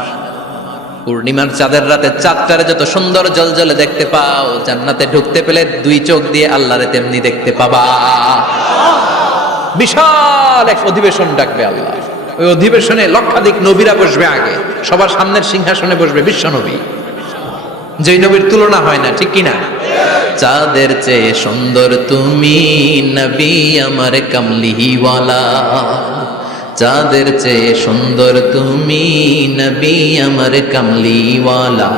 পূর্ণিমার চাঁদের রাতে চাঁদটারে যত সুন্দর জলজলে দেখতে পাও, জান্নাতে ঢুকতে পেলে দুই চোখ দিয়ে আল্লাহরে তেমনি দেখতে পাবা। বিশাল এক অধিবেশন ডাকবে আল্লাহ। ওই অধিবেশনে লক্ষাধিক নবীরা বসবে। আগে সবার সামনের সিংহাসনে বসবে বিশ্বনবী, যেই নবীর তুলনা হয় না, ঠিক কিনা? চাঁদের চেয়ে সুন্দর তুমি নবী আমার কামলিওয়ালা, চাঁদের চেয়ে সুন্দর তুমি নবী আমার কামলিওয়ালা,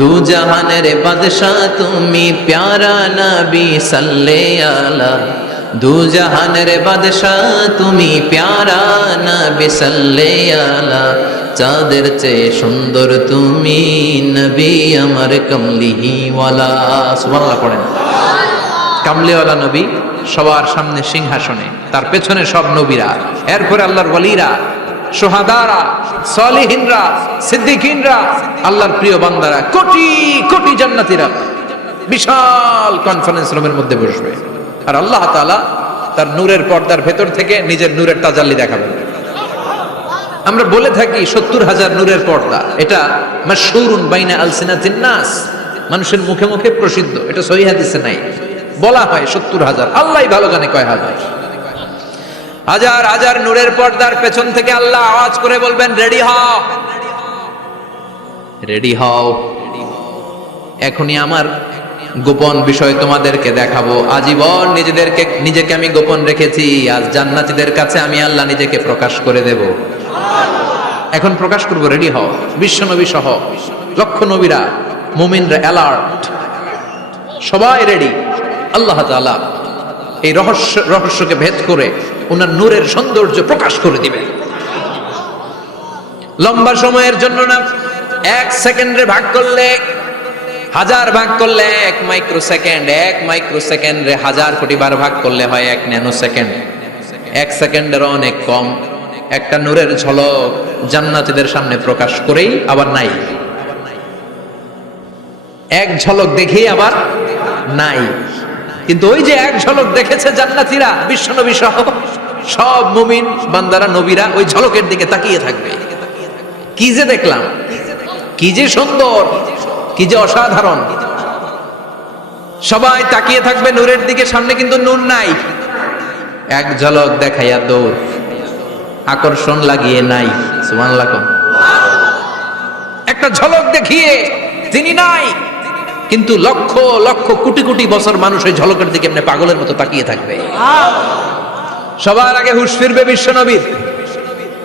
দু জাহানের বাদশাহ তুমি প্যারা নবী সাল্লে আলা, দু জাহানের বাদশাহ তুমি প্যারা নবী সাল্লে আলা, চাঁদের চেয়ে সুন্দর তুমি নবী আমার কামলিওয়ালা। সুবহানাল্লাহ পড়েন। কামলিওয়ালা নবী সবার সামনে সিংহাসনে, তার পেছনে সব নবীরা, এরপরে আল্লাহর ওয়ালিরা, শুহাদারা, সালিহিনরা, সিদ্দিকিনরা, আল্লাহর প্রিয় বান্দারা, কোটি কোটি জান্নাতীরা বিশাল কনফারেন্স রুমের মধ্যে বসবে। আর আল্লাহ তাআলা তার নূরের পর্দার ভেতর থেকে নিজের নূরের তাজাল্লি দেখাবেন। আমরা বলে থাকি 70,000 নূরের পর্দা, এটা মাশহুরুন বাইনা আলসিনাতিন নাস, মানুষের মুখে মুখে প্রসিদ্ধ। এটা সহিহ হাদিসে নাই, বলা হয় 70,000, আল্লাহই ভালো জানে কয় হাজার। হাজার হাজার নূরের পর্দার পেছন থেকে আল্লাহ আওয়াজ করে বলবেন রেডি হও, রেডি হও, এখনই আমার গোপন বিষয় তোমাদেরকে দেখাবো। আজীবন নিজেকে আমি গোপন রেখেছি, আজ জান্নাতীদের কাছে আমি আল্লাহ নিজেকে প্রকাশ করে দেব। এখন প্রকাশ করব, রেডি হও। বিশ্ব নবী সহ লক্ষ নবীরা, মুমিনরা অ্যালার্ট, সবাই রেডি। আল্লাহ তাআলা এই রহস্যকে ভেদ করে ওনার নূরের সৌন্দর্য প্রকাশ করে দিবেন। লম্বা সময়ের জন্য না, 1 সেকেন্ডে ভাগ করলে, হাজার ভাগ করলে 1 মাইক্রোসেকেন্ড, 1 মাইক্রোসেকেন্ডে 1000 কোটি বার ভাগ করলে হয় 1 ন্যানো সেকেন্ড। 1 সেকেন্ডের অনেক কম একটা নূরের ঝলক জান্নাতীদের সামনে প্রকাশ করেই আবার নাই, এক ঝলক দেখেই আবার নাই। কিন্তু ওই যে এক ঝলক দেখেছে জান্নাতীরা, বিশ্বনবী সহ সব মুমিন বান্দারা, নবীরা ওই ঝলকের দিকে তাকিয়ে থাকবে। কি যে দেখলাম, কি যে সুন্দর, কি যে অসাধারণ। সবাই তাকিয়ে থাকবে নূরের দিকে, সামনে কিন্তু নূর নাই। এক ঝলক দেখাইয়া দৌড়, আকর্ষণ লাগিয়ে নাই। সুবহানাল্লাহ। একটা ঝলক দেখিয়ে তিনি নাই, কিন্তু লক্ষ লক্ষ কোটি কোটি বছর মানুষ ওই ঝলকের দিকে এমনি পাগলের মতো তাকিয়ে থাকবে। সবার আগে হুঁশ ফিরবে বিশ্ব নবীর,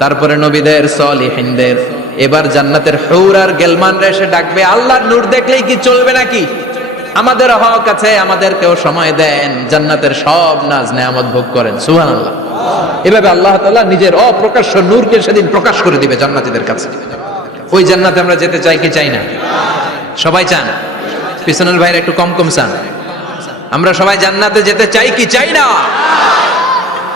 তারপরে নবীদের, সলিহিনদের। এবার জান্নাতের হুর আর গেলমানরা এসে ডাকবে, আল্লাহর নূর দেখলেই কি চলবে নাকি? আমাদের হক আছে, আমাদেরকেও সময় দেন, জান্নাতের সব নাজ নেয়ামত ভোগ করেন। সুবহানাল্লাহ। এভাবে আল্লাহ তাআলা নিজের অপ্রকাশ্য নূরকে সেদিন প্রকাশ করে দিবে জান্নাতীদের কাছে। ওই জান্নাতে আমরা যেতে চাই কি চাই না? সবাই চান? পিছনের ভাইরা একটু কম কম চান। আমরা সবাই জান্নাতে যেতে চাই কি চাই না?